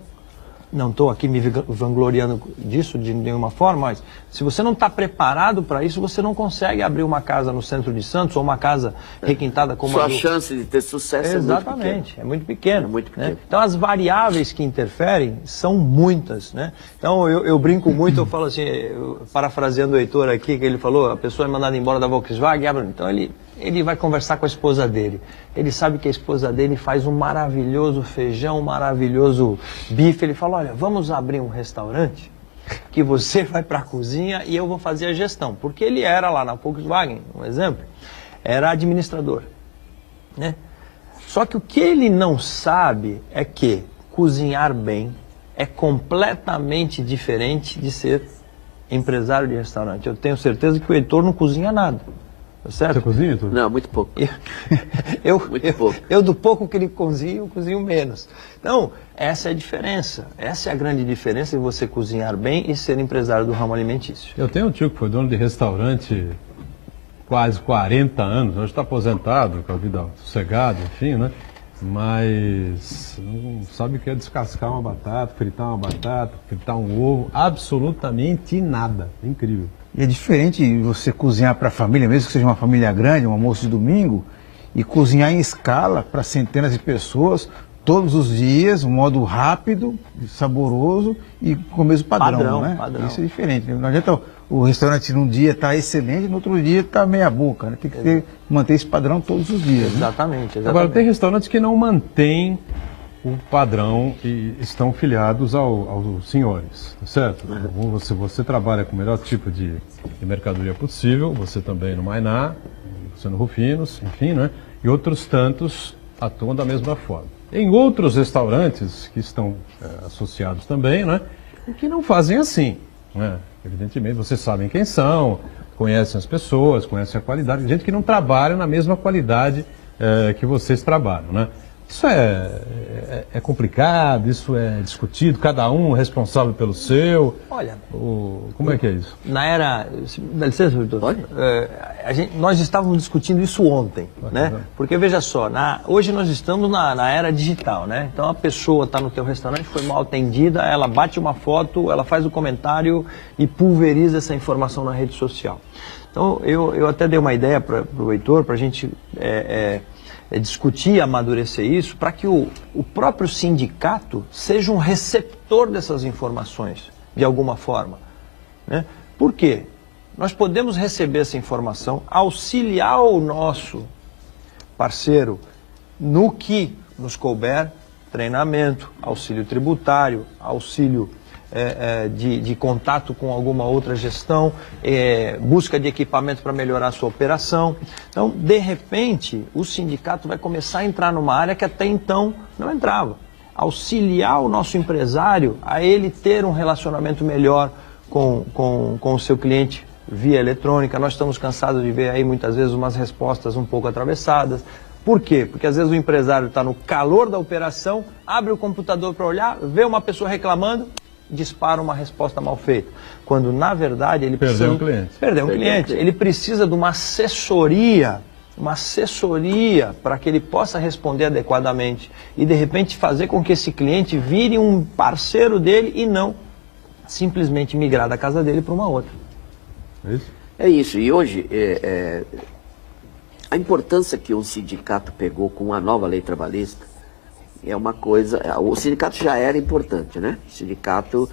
não estou aqui me vangloriando disso de nenhuma forma, mas se você não está preparado para isso, você não consegue abrir uma casa no centro de Santos ou uma casa requintada como Sua chance de ter sucesso é muito pequena. muito pequeno. Né? Então as variáveis que interferem são muitas. Né? Então eu brinco muito, eu falo assim, parafraseando o Heitor aqui, que ele falou, a pessoa é mandada embora da Volkswagen, então ele vai conversar com a esposa dele. Ele sabe que a esposa dele faz um maravilhoso feijão, um maravilhoso bife. Ele fala, olha, vamos abrir um restaurante que você vai para a cozinha e eu vou fazer a gestão. Porque ele era lá na Volkswagen, um exemplo, era administrador, né? Só que o que ele não sabe é que cozinhar bem é completamente diferente de ser empresário de restaurante. Eu tenho certeza que o Heitor não cozinha nada. Tá certo? Você cozinha, Heitor? Não, muito pouco. Muito pouco. Eu, do pouco que ele cozinha, eu cozinho menos. Então, essa é a diferença. Essa é a grande diferença de você cozinhar bem e ser empresário do ramo alimentício. Eu tenho um tio que foi dono de restaurante quase 40 anos, hoje está aposentado, com a vida sossegada, enfim, né? Mas não sabe o que é descascar uma batata, fritar um ovo, absolutamente nada. É incrível. E é diferente você cozinhar para a família, mesmo que seja uma família grande, um almoço de domingo, e cozinhar em escala para centenas de pessoas, todos os dias, um modo rápido, saboroso e com o mesmo padrão, né? Padrão. Isso é diferente. Não adianta o restaurante num dia estar excelente, no outro dia está meia boca, né? Tem que manter esse padrão todos os dias. Exatamente. Agora, tem restaurantes que não mantêm o padrão e estão filiados aos senhores, certo? Você trabalha com o melhor tipo de mercadoria possível, você também no Mainá, você no Rufinos, enfim, né? E outros tantos atuam da mesma forma. Em outros restaurantes que estão associados também, né? E que não fazem assim, né? Evidentemente, vocês sabem quem são, conhecem as pessoas, conhecem a qualidade, gente que não trabalha na mesma qualidade que vocês trabalham, né? Isso é complicado, isso é discutido, cada um responsável pelo seu. Olha, como é que é isso? Na era... Dá licença, Vitor? Pode? Nós estávamos discutindo isso ontem, né? Porque, veja só, hoje nós estamos na era digital, né? Então, a pessoa está no teu restaurante, foi mal atendida, ela bate uma foto, ela faz um comentário e pulveriza essa informação na rede social. Então, eu até dei uma ideia para o Heitor, para a gente discutir e amadurecer isso, para que o próprio sindicato seja um receptor dessas informações, de alguma forma, né? Por quê? Nós podemos receber essa informação, auxiliar o nosso parceiro no que nos couber, treinamento, auxílio tributário, auxílio de contato com alguma outra gestão, busca de equipamento para melhorar a sua operação. Então, de repente, o sindicato vai começar a entrar numa área que até então não entrava. Auxiliar o nosso empresário a ele ter um relacionamento melhor com o seu cliente via eletrônica. Nós estamos cansados de ver aí muitas vezes umas respostas um pouco atravessadas. Por quê? Porque às vezes o empresário está no calor da operação, abre o computador para olhar, vê uma pessoa reclamando, dispara uma resposta mal feita. Quando, na verdade, ele precisa... Perdeu um cliente. Ele precisa de uma assessoria para que ele possa responder adequadamente e, de repente, fazer com que esse cliente vire um parceiro dele e não simplesmente migrar da casa dele para uma outra. É isso? É isso. E hoje, a importância que o sindicato pegou com a nova lei trabalhista é uma coisa... O sindicato já era importante, né? O sindicato,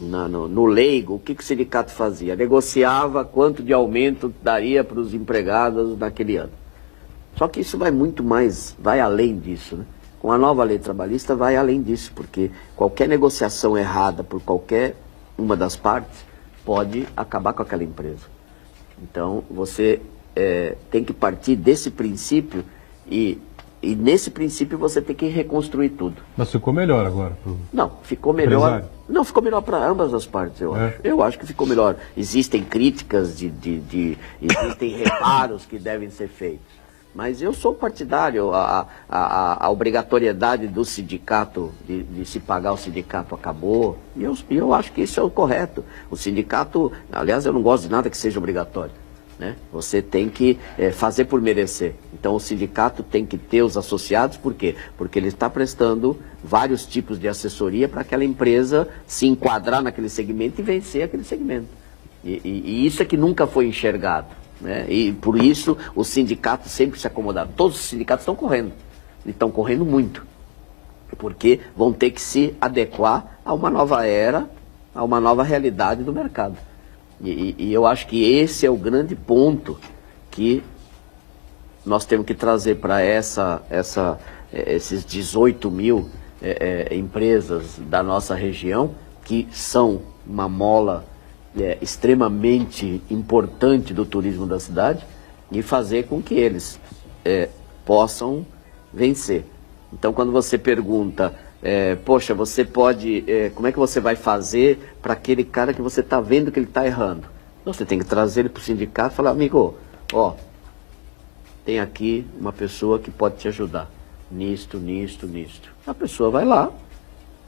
no leigo, o que o sindicato fazia? Negociava quanto de aumento daria para os empregados naquele ano. Só que isso vai muito mais, vai além disso, né? Com a nova lei trabalhista vai além disso, porque qualquer negociação errada por qualquer uma das partes pode acabar com aquela empresa. Então, você tem que partir desse princípio e nesse princípio você tem que reconstruir tudo. Mas ficou melhor agora? Não, ficou melhor. Empresário. Não, ficou melhor para ambas as partes, eu acho. Eu acho que ficou melhor. Existem críticas, existem reparos que devem ser feitos. Mas eu sou partidário, a obrigatoriedade do sindicato, de se pagar o sindicato acabou, e eu acho que isso é o correto. O sindicato, aliás, eu não gosto de nada que seja obrigatório, né? Você tem que fazer por merecer. Então o sindicato tem que ter os associados, por quê? Porque ele está prestando vários tipos de assessoria para aquela empresa se enquadrar naquele segmento e vencer aquele segmento. E isso é que nunca foi enxergado, né? E por isso o sindicato sempre se acomodaram. Todos os sindicatos estão correndo, e estão correndo muito, porque vão ter que se adequar a uma nova era, a uma nova realidade do mercado. E eu acho que esse é o grande ponto que nós temos que trazer para esses 18 mil empresas da nossa região, que são uma mola extremamente importante do turismo da cidade, e fazer com que eles possam vencer. Então, quando você pergunta, poxa, você pode, como é que você vai fazer para aquele cara que você está vendo que ele está errando? Então, você tem que trazer ele para o sindicato e falar, amigo, ó, tem aqui uma pessoa que pode te ajudar nisto. A pessoa vai lá,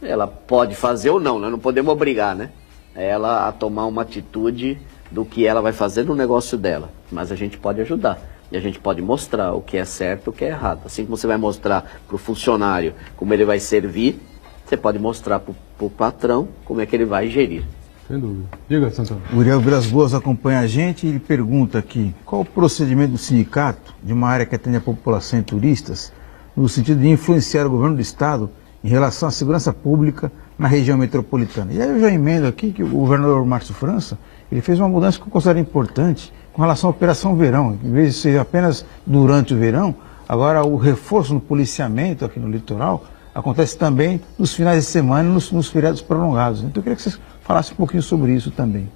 ela pode fazer ou não, nós não podemos obrigar, né? Ela a tomar uma atitude do que ela vai fazer no negócio dela, mas a gente pode ajudar. E a gente pode mostrar o que é certo e o que é errado. Assim como você vai mostrar para o funcionário como ele vai servir, você pode mostrar para o patrão como é que ele vai gerir. Sem dúvida. Diga, Santana. O Uriel Vilas Boas acompanha a gente e ele pergunta aqui, qual o procedimento do sindicato de uma área que atende a população e turistas, no sentido de influenciar o governo do estado em relação à segurança pública na região metropolitana. E aí eu já emendo aqui que o governador Márcio França, ele fez uma mudança que eu considero importante com relação à Operação Verão. Em vez de ser apenas durante o verão, agora o reforço no policiamento aqui no litoral acontece também nos finais de semana e nos feriados prolongados. Então eu queria que vocês falassem um pouquinho sobre isso também.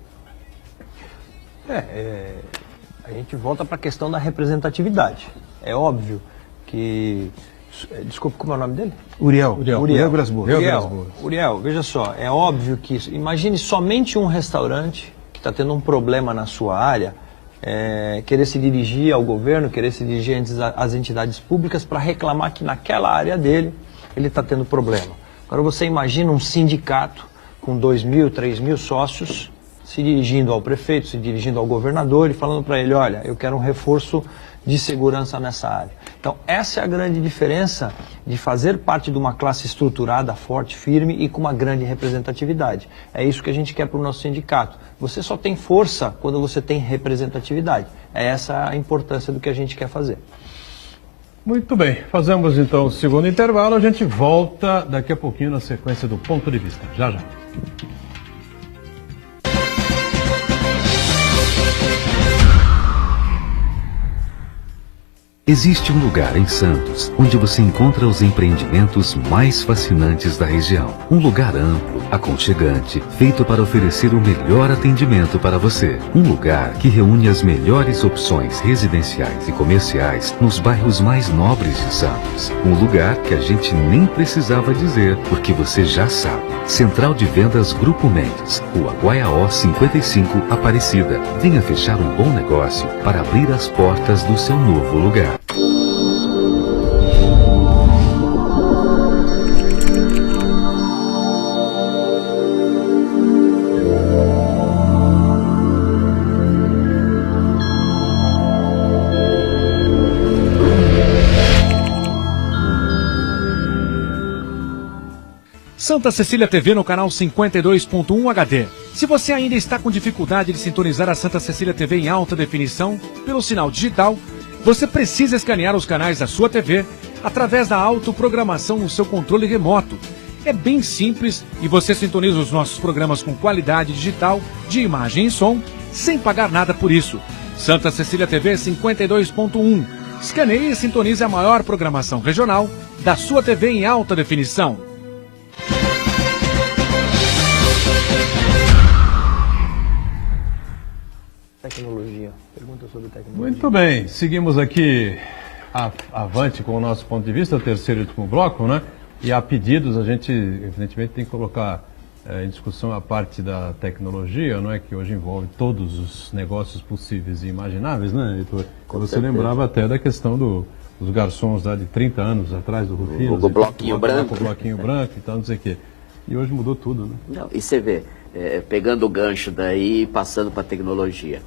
A gente volta para a questão da representatividade. É óbvio que... Desculpa, como é o nome dele? Uriel Vilas Boas. Uriel, veja só, é óbvio que isso. Imagine somente um restaurante que está tendo um problema na sua área, querer se dirigir ao governo, querer se dirigir às entidades públicas para reclamar que naquela área dele ele está tendo problema. Agora você imagina um sindicato com 2.000, 3.000 sócios se dirigindo ao prefeito, se dirigindo ao governador e falando para ele, olha, eu quero um reforço de segurança nessa área. Então, essa é a grande diferença de fazer parte de uma classe estruturada, forte, firme e com uma grande representatividade. É isso que a gente quer para o nosso sindicato. Você só tem força quando você tem representatividade. É essa a importância do que a gente quer fazer. Muito bem, fazemos então o segundo intervalo, a gente volta daqui a pouquinho na sequência do Ponto de Vista. Já, já. Existe um lugar em Santos onde você encontra os empreendimentos mais fascinantes da região. Um lugar amplo, aconchegante, feito para oferecer o melhor atendimento para você. Um lugar que reúne as melhores opções residenciais e comerciais nos bairros mais nobres de Santos. Um lugar que a gente nem precisava dizer, porque você já sabe. Central de Vendas Grupo Mendes, Rua Guaiaó 55, Aparecida. Venha fechar um bom negócio para abrir as portas do seu novo lugar. Santa Cecília TV no canal 52.1 HD. Se você ainda está com dificuldade de sintonizar a Santa Cecília TV em alta definição pelo sinal digital, você precisa escanear os canais da sua TV através da autoprogramação no seu controle remoto. É bem simples e você sintoniza os nossos programas com qualidade digital, de imagem e som, sem pagar nada por isso. Santa Cecília TV 52.1. Escaneie e sintonize a maior programação regional da sua TV em alta definição. Tecnologia. Pergunta sobre tecnologia. Muito bem, seguimos aqui avante com o nosso ponto de vista, o terceiro e último bloco, né? E a pedidos, a gente, evidentemente, tem que colocar em discussão a parte da tecnologia, não é? Que hoje envolve todos os negócios possíveis e imagináveis, né, Heitor? Você lembrava até da questão dos garçons lá de 30 anos atrás, do Rufino. O bloquinho branco. O bloquinho branco e tal, não sei o quê. E hoje mudou tudo, né? Não, e você vê, pegando o gancho daí e passando para a tecnologia.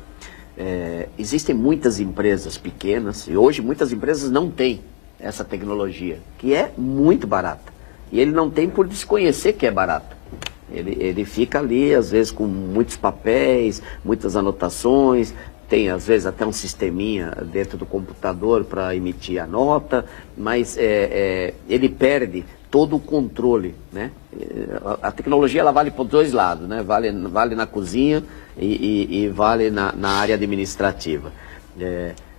Existem muitas empresas pequenas, e hoje muitas empresas não têm essa tecnologia, que é muito barata. E ele não tem por desconhecer que é barato. Ele fica ali, às vezes, com muitos papéis, muitas anotações, tem, às vezes, até um sisteminha dentro do computador para emitir a nota, mas ele perde todo o controle, né? A tecnologia ela vale por dois lados, né? Vale na cozinha e vale na área administrativa.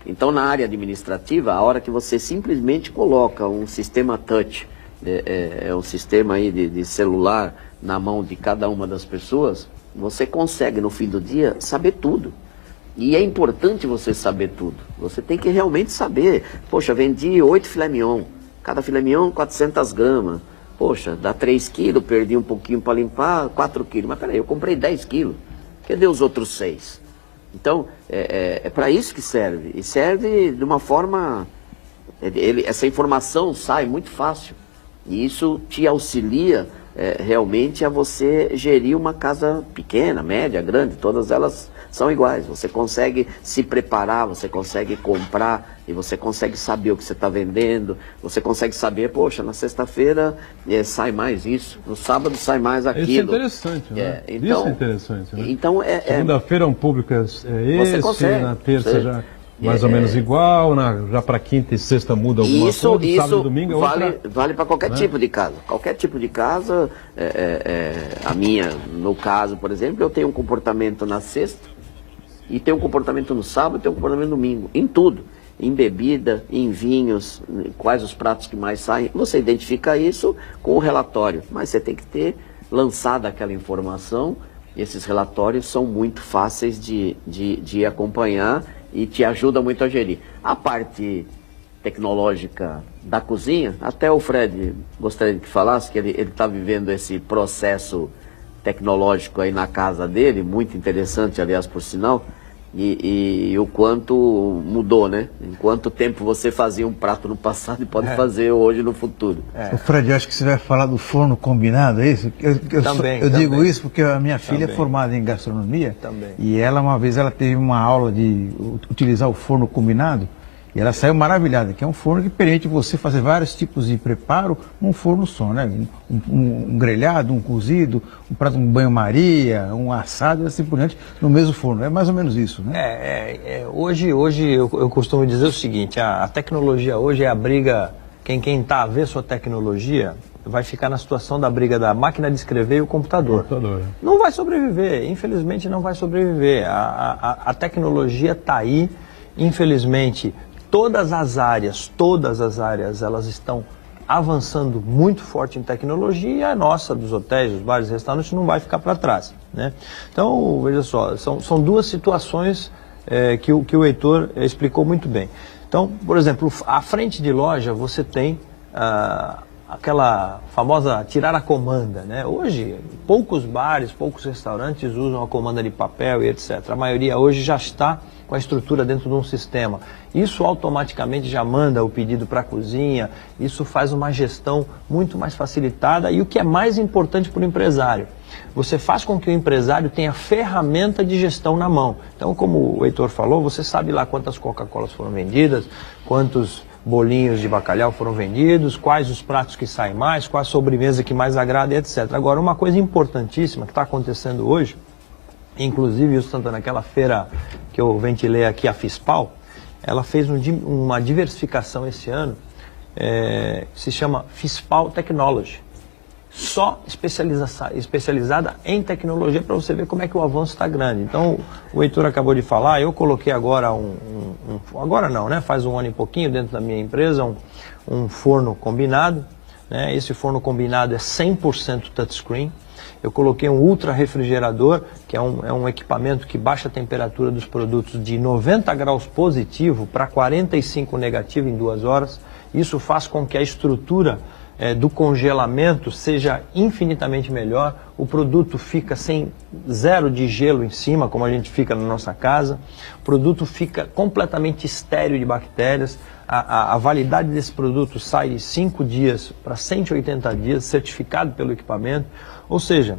Então, na área administrativa, a hora que você simplesmente coloca um sistema touch um sistema aí de celular na mão de cada uma das pessoas, você consegue no fim do dia saber tudo. E é importante você saber tudo. Você tem que realmente saber. Poxa, vendi 8 filé mignon. Cada filé mignon 400 gramas. Poxa, dá 3 quilos, perdi um pouquinho para limpar, 4 quilos. Mas peraí, eu comprei 10 quilos. Cadê os outros 6? Então, é para isso que serve. E serve de uma forma... essa informação sai muito fácil. E isso te auxilia realmente a você gerir uma casa pequena, média, grande. Todas elas são iguais. Você consegue se preparar, você consegue comprar e você consegue saber o que você está vendendo. Você consegue saber, poxa, na sexta-feira sai mais isso, no sábado sai mais aquilo. Isso é interessante, né? Então, isso é interessante, né? Então, segunda-feira um público esse, consegue, na terça já mais ou menos igual, já para quinta e sexta muda alguma coisa, sábado e domingo é outra... Vale para qualquer tipo de casa. Qualquer tipo de casa, a minha, no caso, por exemplo, eu tenho um comportamento na sexta, e tenho um comportamento no sábado, e tenho um comportamento no domingo, em tudo. Em bebida, em vinhos, quais os pratos que mais saem. Você identifica isso com o relatório, mas você tem que ter lançado aquela informação, e esses relatórios são muito fáceis de acompanhar, e te ajuda muito a gerir. A parte tecnológica da cozinha, até o Fred gostaria que falasse que ele está vivendo esse processo tecnológico aí na casa dele, muito interessante, aliás, por sinal, e o quanto mudou, né? Em quanto tempo você fazia um prato no passado e pode fazer hoje no futuro. O Fred, eu acho que você vai falar do forno combinado, é isso? Eu digo isso porque a minha filha é formada em gastronomia e ela, uma vez, ela teve uma aula de utilizar o forno combinado e ela saiu maravilhada, que é um forno que permite você fazer vários tipos de preparo num forno só, né? Um grelhado, um cozido, um prato, um banho-maria, um assado e assim por diante, no mesmo forno. É mais ou menos isso, né? Hoje eu costumo dizer o seguinte, a tecnologia hoje é a briga, quem está a ver sua tecnologia vai ficar na situação da briga da máquina de escrever e o computador. Não vai sobreviver, infelizmente não vai sobreviver. A tecnologia está aí, infelizmente... Todas as áreas, elas estão avançando muito forte em tecnologia e a nossa, dos hotéis, dos bares, restaurantes, não vai ficar para trás, né? Então, veja só, são duas situações que o Heitor explicou muito bem. Então, por exemplo, à frente de loja você tem aquela famosa tirar a comanda, né? Hoje, poucos bares, poucos restaurantes usam a comanda de papel e etc. A maioria hoje já está com a estrutura dentro de um sistema. Isso automaticamente já manda o pedido para a cozinha, isso faz uma gestão muito mais facilitada e o que é mais importante para o empresário, você faz com que o empresário tenha ferramenta de gestão na mão. Então, como o Heitor falou, você sabe lá quantas Coca-Colas foram vendidas, quantos bolinhos de bacalhau foram vendidos, quais os pratos que saem mais, qual a sobremesa que mais agrada, etc. Agora, uma coisa importantíssima que está acontecendo hoje, inclusive isso tanto naquela feira que eu ventilei aqui, a FISPAL, ela fez uma diversificação esse ano, se chama FISPAL Technology, só especializada em tecnologia, para você ver como é que o avanço está grande. Então, o Heitor acabou de falar, eu coloquei agora agora não, né? Faz um ano e pouquinho dentro da minha empresa, um forno combinado, né? Esse forno combinado é 100% touchscreen. Eu coloquei um ultra refrigerador, que é um equipamento que baixa a temperatura dos produtos de 90 graus positivo para 45 negativo em 2 horas. Isso faz com que a estrutura do congelamento seja infinitamente melhor. O produto fica sem zero de gelo em cima, como a gente fica na nossa casa. O produto fica completamente estéril de bactérias. A validade desse produto sai de 5 dias para 180 dias, certificado pelo equipamento. Ou seja,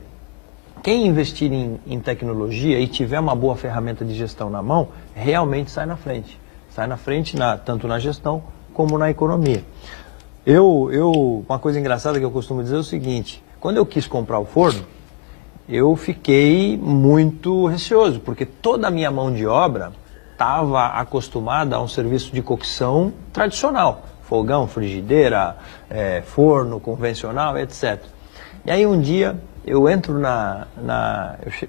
quem investir em tecnologia e tiver uma boa ferramenta de gestão na mão, realmente sai na frente. Sai na frente tanto na gestão como na economia. Uma coisa engraçada que eu costumo dizer é o seguinte, quando eu quis comprar o forno, eu fiquei muito receoso, porque toda a minha mão de obra estava acostumada a um serviço de cocção tradicional, fogão, frigideira, forno convencional, etc. E aí um dia, eu entro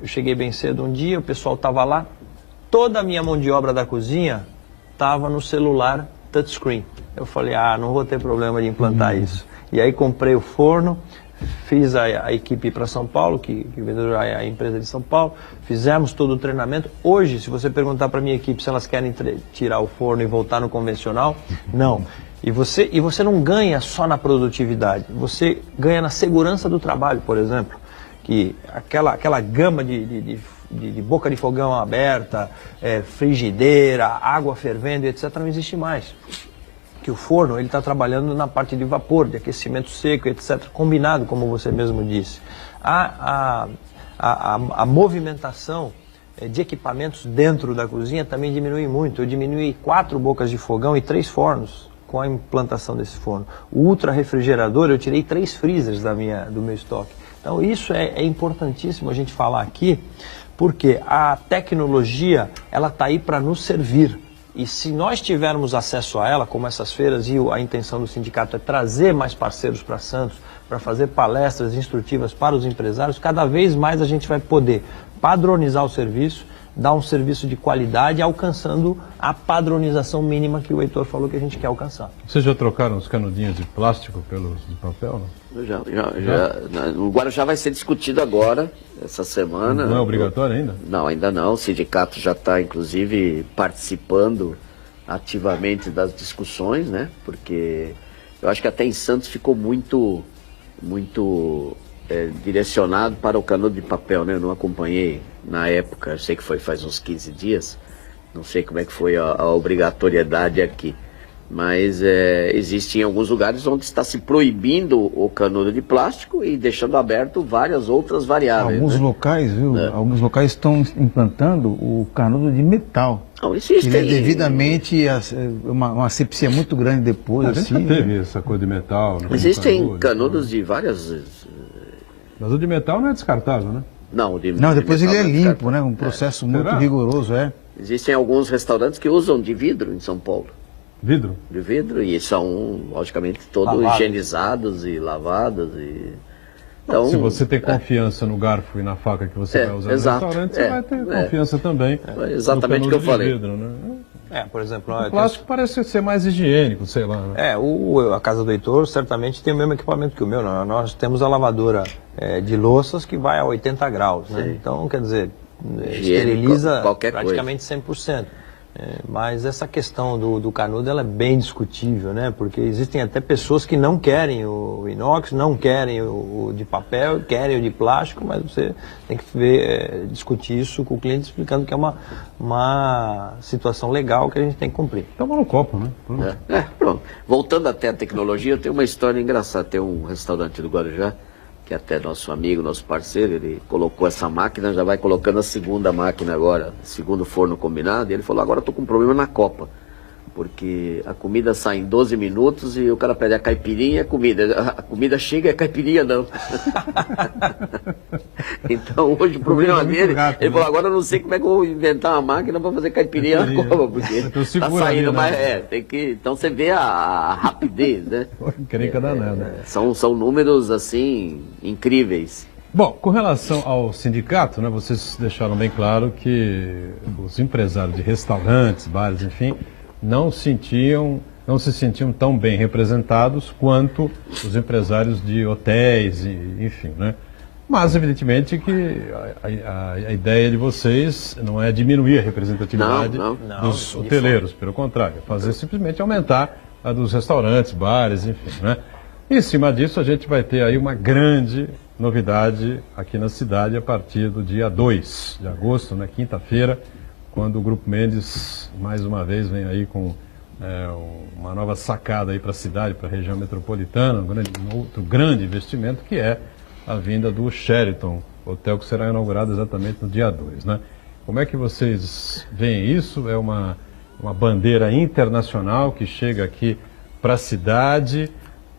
eu cheguei bem cedo um dia, o pessoal estava lá, toda a minha mão de obra da cozinha estava no celular touchscreen. Eu falei, não vou ter problema de implantar isso. E aí comprei o forno, fiz a equipe para São Paulo, que vendeu a empresa de São Paulo, fizemos todo o treinamento. Hoje, se você perguntar para a minha equipe se elas querem tirar o forno e voltar no convencional, não. E você não ganha só na produtividade, você ganha na segurança do trabalho, por exemplo. Que aquela gama de boca de fogão aberta, frigideira, água fervendo, etc., não existe mais. Que o forno ele está trabalhando na parte de vapor, de aquecimento seco, etc., combinado, como você mesmo disse. A movimentação de equipamentos dentro da cozinha também diminui muito. Eu diminui 4 bocas de fogão e 3 fornos com a implantação desse forno. O ultra refrigerador, eu tirei 3 freezers do meu estoque. Então isso é importantíssimo a gente falar aqui, porque a tecnologia ela está aí para nos servir. E se nós tivermos acesso a ela, como essas feiras, e a intenção do sindicato é trazer mais parceiros para Santos, para fazer palestras instrutivas para os empresários, cada vez mais a gente vai poder padronizar o serviço, dar um serviço de qualidade, alcançando a padronização mínima que o Heitor falou que a gente quer alcançar. Vocês já trocaram os canudinhos de plástico pelos de papel? Não? Já. O Guarujá vai ser discutido agora, essa semana. Não é obrigatório ainda? Não, ainda não. O sindicato já está, inclusive, participando ativamente das discussões, né? Porque eu acho que até em Santos ficou muito direcionado para o canudo de papel, né? Eu não acompanhei na época, eu sei que foi faz uns 15 dias, não sei como é que foi a obrigatoriedade aqui. Mas existe em alguns lugares onde está se proibindo o canudo de plástico e deixando aberto várias outras variáveis. Alguns locais, viu? Alguns locais estão implantando o canudo de metal. Não, existe. Ele é devidamente uma asepsia muito grande depois. A gente já teve essa coisa de metal. Né? Existem canudos de várias... Mas o de metal não é descartável, né? Não, depois ele é limpo, né? Um processo muito rigoroso, Existem alguns restaurantes que usam de vidro em São Paulo. Vidro? De vidro, e são, logicamente, todos higienizados e lavados. Então, se você tem confiança no garfo e na faca que você vai usar no restaurante, você vai ter confiança também. Exatamente o que eu falei. Vidro, né? Por exemplo... O plástico parece ser mais higiênico, sei lá. Né? A casa do Heitor certamente tem o mesmo equipamento que o meu. Né? Nós temos a lavadora de louças que vai a 80 graus. Né? Então, quer dizer, esteriliza praticamente 100%. Mas essa questão do canudo ela é bem discutível, né? Porque existem até pessoas que não querem o inox, não querem o de papel, querem o de plástico, mas você tem que discutir isso com o cliente, explicando que é uma situação legal que a gente tem que cumprir. Toma no copo, né? Pronto. Voltando até a tecnologia, eu tenho uma história engraçada. Tem um restaurante do Guarujá, que até nosso amigo, nosso parceiro, ele colocou essa máquina, já vai colocando a segunda máquina agora, segundo forno combinado, e ele falou, agora eu tô com um problema na copa, porque a comida sai em 12 minutos e o cara pede a caipirinha e a comida chega e a caipirinha não. Então hoje o problema dele, ele falou, agora eu não sei como é que eu vou inventar uma máquina para fazer caipirinha na copa, porque tá saindo mais, tem que, então você vê a rapidez, né? Encrenca danada. São números assim incríveis. Bom, com relação ao sindicato, né, vocês deixaram bem claro que os empresários de restaurantes, bares, enfim, não se sentiam tão bem representados quanto os empresários de hotéis, enfim, né? Mas, evidentemente, que a ideia de vocês não é diminuir a representatividade dos hoteleiros, pelo contrário, fazer simplesmente aumentar a dos restaurantes, bares, enfim, né? E, em cima disso, a gente vai ter aí uma grande novidade aqui na cidade a partir do dia 2 de agosto, né, quinta-feira, quando o Grupo Mendes, mais uma vez, vem aí com uma nova sacada aí para a cidade, para a região metropolitana, outro grande investimento, que é a vinda do Sheraton, hotel que será inaugurado exatamente no dia 2, né? Como é que vocês veem isso? É uma bandeira internacional que chega aqui para a cidade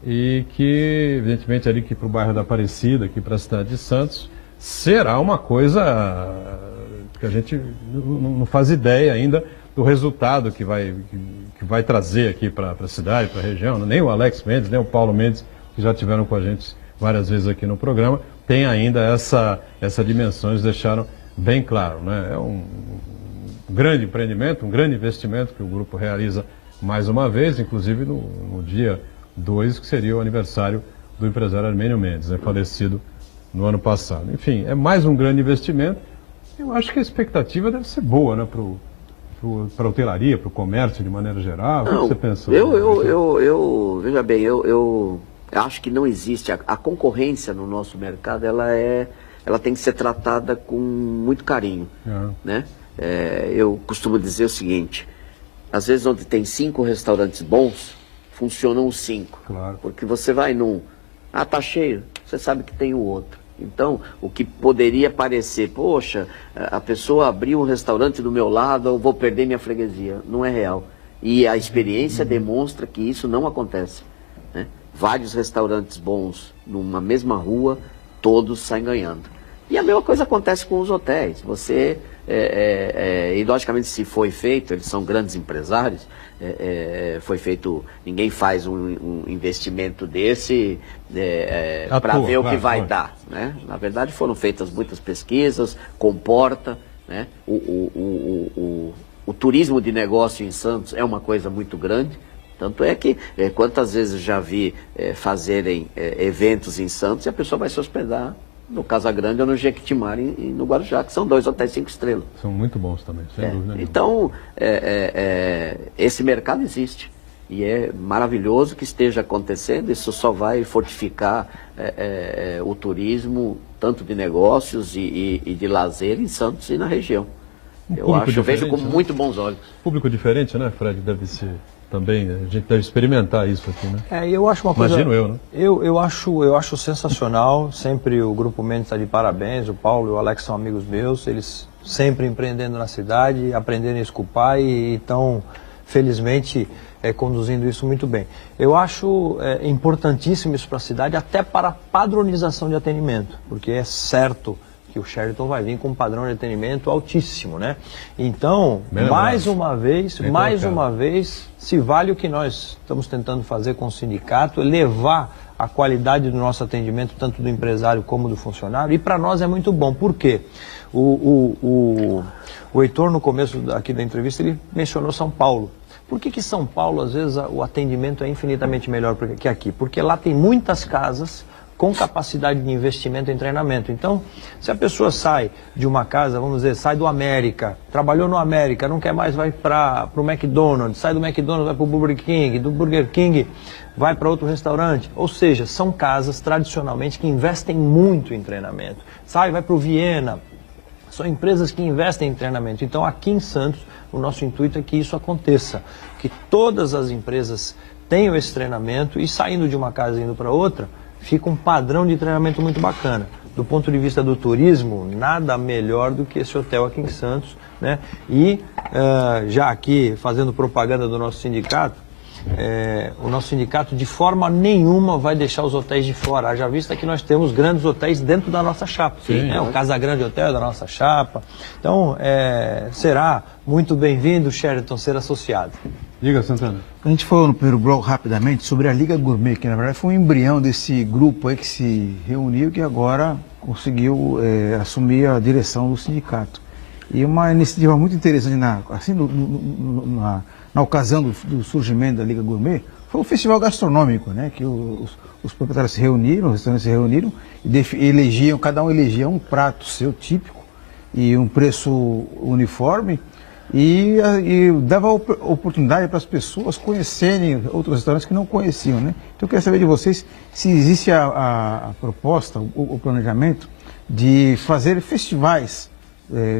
e que, evidentemente, ali para o bairro da Aparecida, aqui para a cidade de Santos, será uma coisa que a gente não faz ideia ainda do resultado que vai trazer aqui para a cidade, para a região. Nem o Alex Mendes, nem o Paulo Mendes, que já tiveram com a gente várias vezes aqui no programa, tem ainda essa dimensão, eles deixaram bem claro, né? É um grande empreendimento, um grande investimento que o grupo realiza mais uma vez, inclusive no dia 2, que seria o aniversário do empresário Armênio Mendes, né, falecido no ano passado. Enfim, é mais um grande investimento. Eu acho que a expectativa deve ser boa, né, para a hotelaria, para o comércio de maneira geral. O que você pensa? Veja bem, eu acho que não existe. A concorrência no nosso mercado, ela tem que ser tratada com muito carinho, né? Eu costumo dizer o seguinte, às vezes onde tem 5 restaurantes bons, funcionam os 5. Claro. Porque você vai num, tá cheio, você sabe que tem o outro. Então, o que poderia parecer, poxa, a pessoa abriu um restaurante do meu lado, eu vou perder minha freguesia. Não é real. E a experiência demonstra que isso não acontece, né? Vários restaurantes bons numa mesma rua, todos saem ganhando. E a mesma coisa acontece com os hotéis. Você, e logicamente se foi feito, eles são grandes empresários, foi feito, ninguém faz um investimento desse para ver o que vai dar, né? Na verdade foram feitas muitas pesquisas, comporta, né? O turismo de negócio em Santos é uma coisa muito grande, tanto é que quantas vezes já vi fazerem eventos em Santos e a pessoa vai se hospedar no Casa Grande ou no Jequitimar e no Guarujá, que são 2 hotéis 5 estrelas. São muito bons também, sem dúvida nenhuma. Então, esse mercado existe e é maravilhoso que esteja acontecendo. Isso só vai fortificar o turismo, tanto de negócios e de lazer em Santos e na região. Eu vejo com muito bons olhos. Público diferente, né, Fred? Deve ser também, a gente deve experimentar isso aqui, né? Eu acho uma coisa... Imagino eu, né? Eu acho sensacional, sempre o Grupo Mendes está de parabéns, o Paulo e o Alex são amigos meus, eles sempre empreendendo na cidade, aprendendo a escupar e estão, felizmente, conduzindo isso muito bem. Eu acho importantíssimo isso para a cidade, até para a padronização de atendimento, porque é certo que o Sheraton vai vir com um padrão de atendimento altíssimo, né? Então, mais uma vez, se vale o que nós estamos tentando fazer com o sindicato, levar a qualidade do nosso atendimento, tanto do empresário como do funcionário, e para nós é muito bom. Por quê? O Heitor, no começo aqui da entrevista, ele mencionou São Paulo. Por que São Paulo, às vezes, o atendimento é infinitamente melhor que aqui? Porque lá tem muitas casas com capacidade de investimento em treinamento. Então, se a pessoa sai de uma casa, vamos dizer, sai do América, trabalhou no América, não quer mais, vai para o McDonald's, sai do McDonald's, vai para o Burger King, do Burger King vai para outro restaurante. Ou seja, são casas tradicionalmente que investem muito em treinamento. Vai para o Viena, são empresas que investem em treinamento. Então, aqui em Santos, o nosso intuito é que isso aconteça, que todas as empresas tenham esse treinamento e saindo de uma casa e indo para outra, fica um padrão de treinamento muito bacana. Do ponto de vista do turismo, nada melhor do que esse hotel aqui em Santos, né? E já aqui fazendo propaganda do nosso sindicato, o nosso sindicato de forma nenhuma vai deixar os hotéis de fora. Haja vista que nós temos grandes hotéis dentro da nossa chapa. Sim, né? O Casa Grande Hotel é da nossa chapa. Então, será muito bem-vindo o Sheraton ser associado. Diga, Santana. A gente falou no primeiro bloco rapidamente sobre a Liga Gourmet, que na verdade foi um embrião desse grupo aí que se reuniu e que agora conseguiu assumir a direção do sindicato. E uma iniciativa muito interessante na ocasião do surgimento da Liga Gourmet foi um festival gastronômico, né? Que os proprietários se reuniram, os restaurantes se reuniram e cada um elegia um prato seu típico e um preço uniforme. E dava oportunidade para as pessoas conhecerem outros restaurantes que não conheciam, né? Então eu queria saber de vocês se existe a proposta, o planejamento de fazer festivais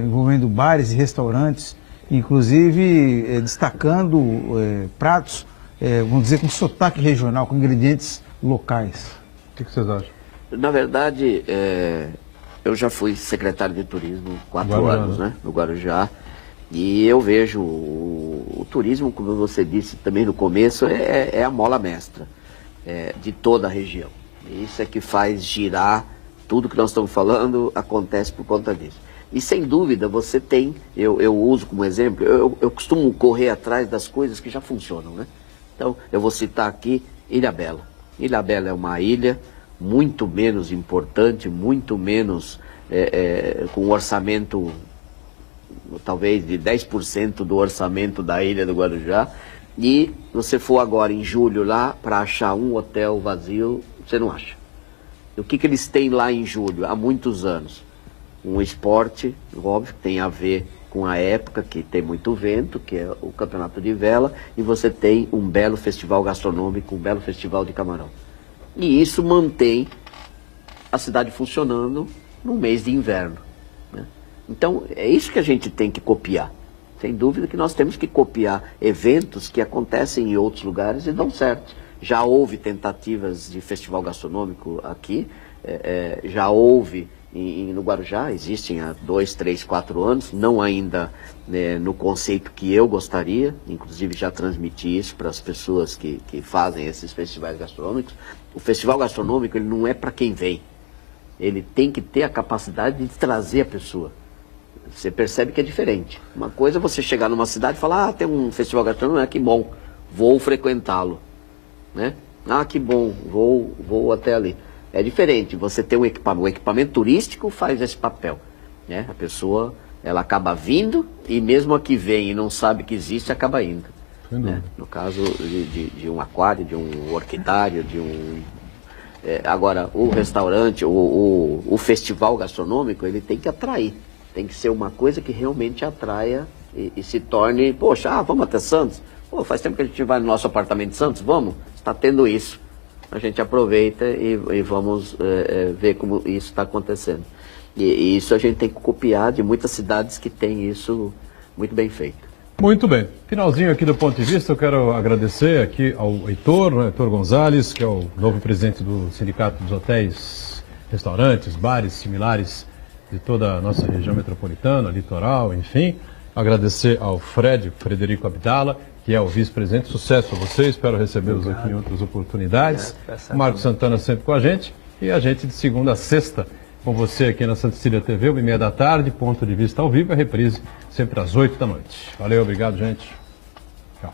envolvendo bares e restaurantes, inclusive destacando pratos, vamos dizer, com sotaque regional, com ingredientes locais. O que vocês acham? Na verdade, eu já fui secretário de turismo 4 anos, né, no Guarujá. E eu vejo o turismo, como você disse também no começo, é a mola mestra de toda a região. Isso é que faz girar tudo que nós estamos falando, acontece por conta disso. E sem dúvida você tem, eu uso como exemplo, eu costumo correr atrás das coisas que já funcionam, né? Então eu vou citar aqui Ilha Bela. Ilha Bela é uma ilha muito menos importante, muito menos com um orçamento talvez de 10% do orçamento da Ilha do Guarujá, E você for agora em julho lá para achar um hotel vazio, você não acha. O que eles têm lá em julho, há muitos anos? Um esporte, óbvio, que tem a ver com a época, que tem muito vento, que é o Campeonato de Vela, e você tem um belo festival gastronômico, um belo festival de camarão. E isso mantém a cidade funcionando no mês de inverno, né? Então, é isso que a gente tem que copiar. Sem dúvida que nós temos que copiar eventos que acontecem em outros lugares e dão certo. Já houve tentativas de festival gastronômico aqui, já houve no Guarujá, existem há 2, 3, 4 anos, não ainda no conceito que eu gostaria, inclusive já transmiti isso para as pessoas que fazem esses festivais gastronômicos. O festival gastronômico ele não é para quem vem, ele tem que ter a capacidade de trazer a pessoa. Você percebe que é diferente. Uma coisa é você chegar numa cidade e falar, tem um festival gastronômico, que bom, vou frequentá-lo, né? Que bom, vou até ali. É diferente, você tem um equipamento. O equipamento turístico faz esse papel, né? A pessoa, ela acaba vindo e mesmo a que vem e não sabe que existe, acaba indo, né? No caso de um aquário, de um orquidário, de um... agora, o restaurante, o festival gastronômico, ele tem que atrair. Tem que ser uma coisa que realmente atraia e se torne... Poxa, vamos até Santos? Pô, faz tempo que a gente vai no nosso apartamento de Santos, vamos? Está tendo isso. A gente aproveita e vamos ver como isso está acontecendo. E isso a gente tem que copiar de muitas cidades que têm isso muito bem feito. Muito bem. Finalzinho aqui do ponto de vista, eu quero agradecer aqui ao Heitor, né, Heitor Gonzalez, que é o novo presidente do Sindicato dos Hotéis, Restaurantes, Bares similares de toda a nossa região metropolitana, litoral, enfim. Agradecer ao Frederico Abdala, que é o vice-presidente. Sucesso a vocês, espero recebê-los aqui em outras oportunidades. Marcos Santana sempre com a gente. E a gente de segunda a sexta com você aqui na Santa Cecília TV, 1h30 da tarde, ponto de vista ao vivo, a reprise sempre às 8 da noite. Valeu, obrigado, gente. Tchau.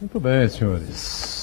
Muito bem, senhores.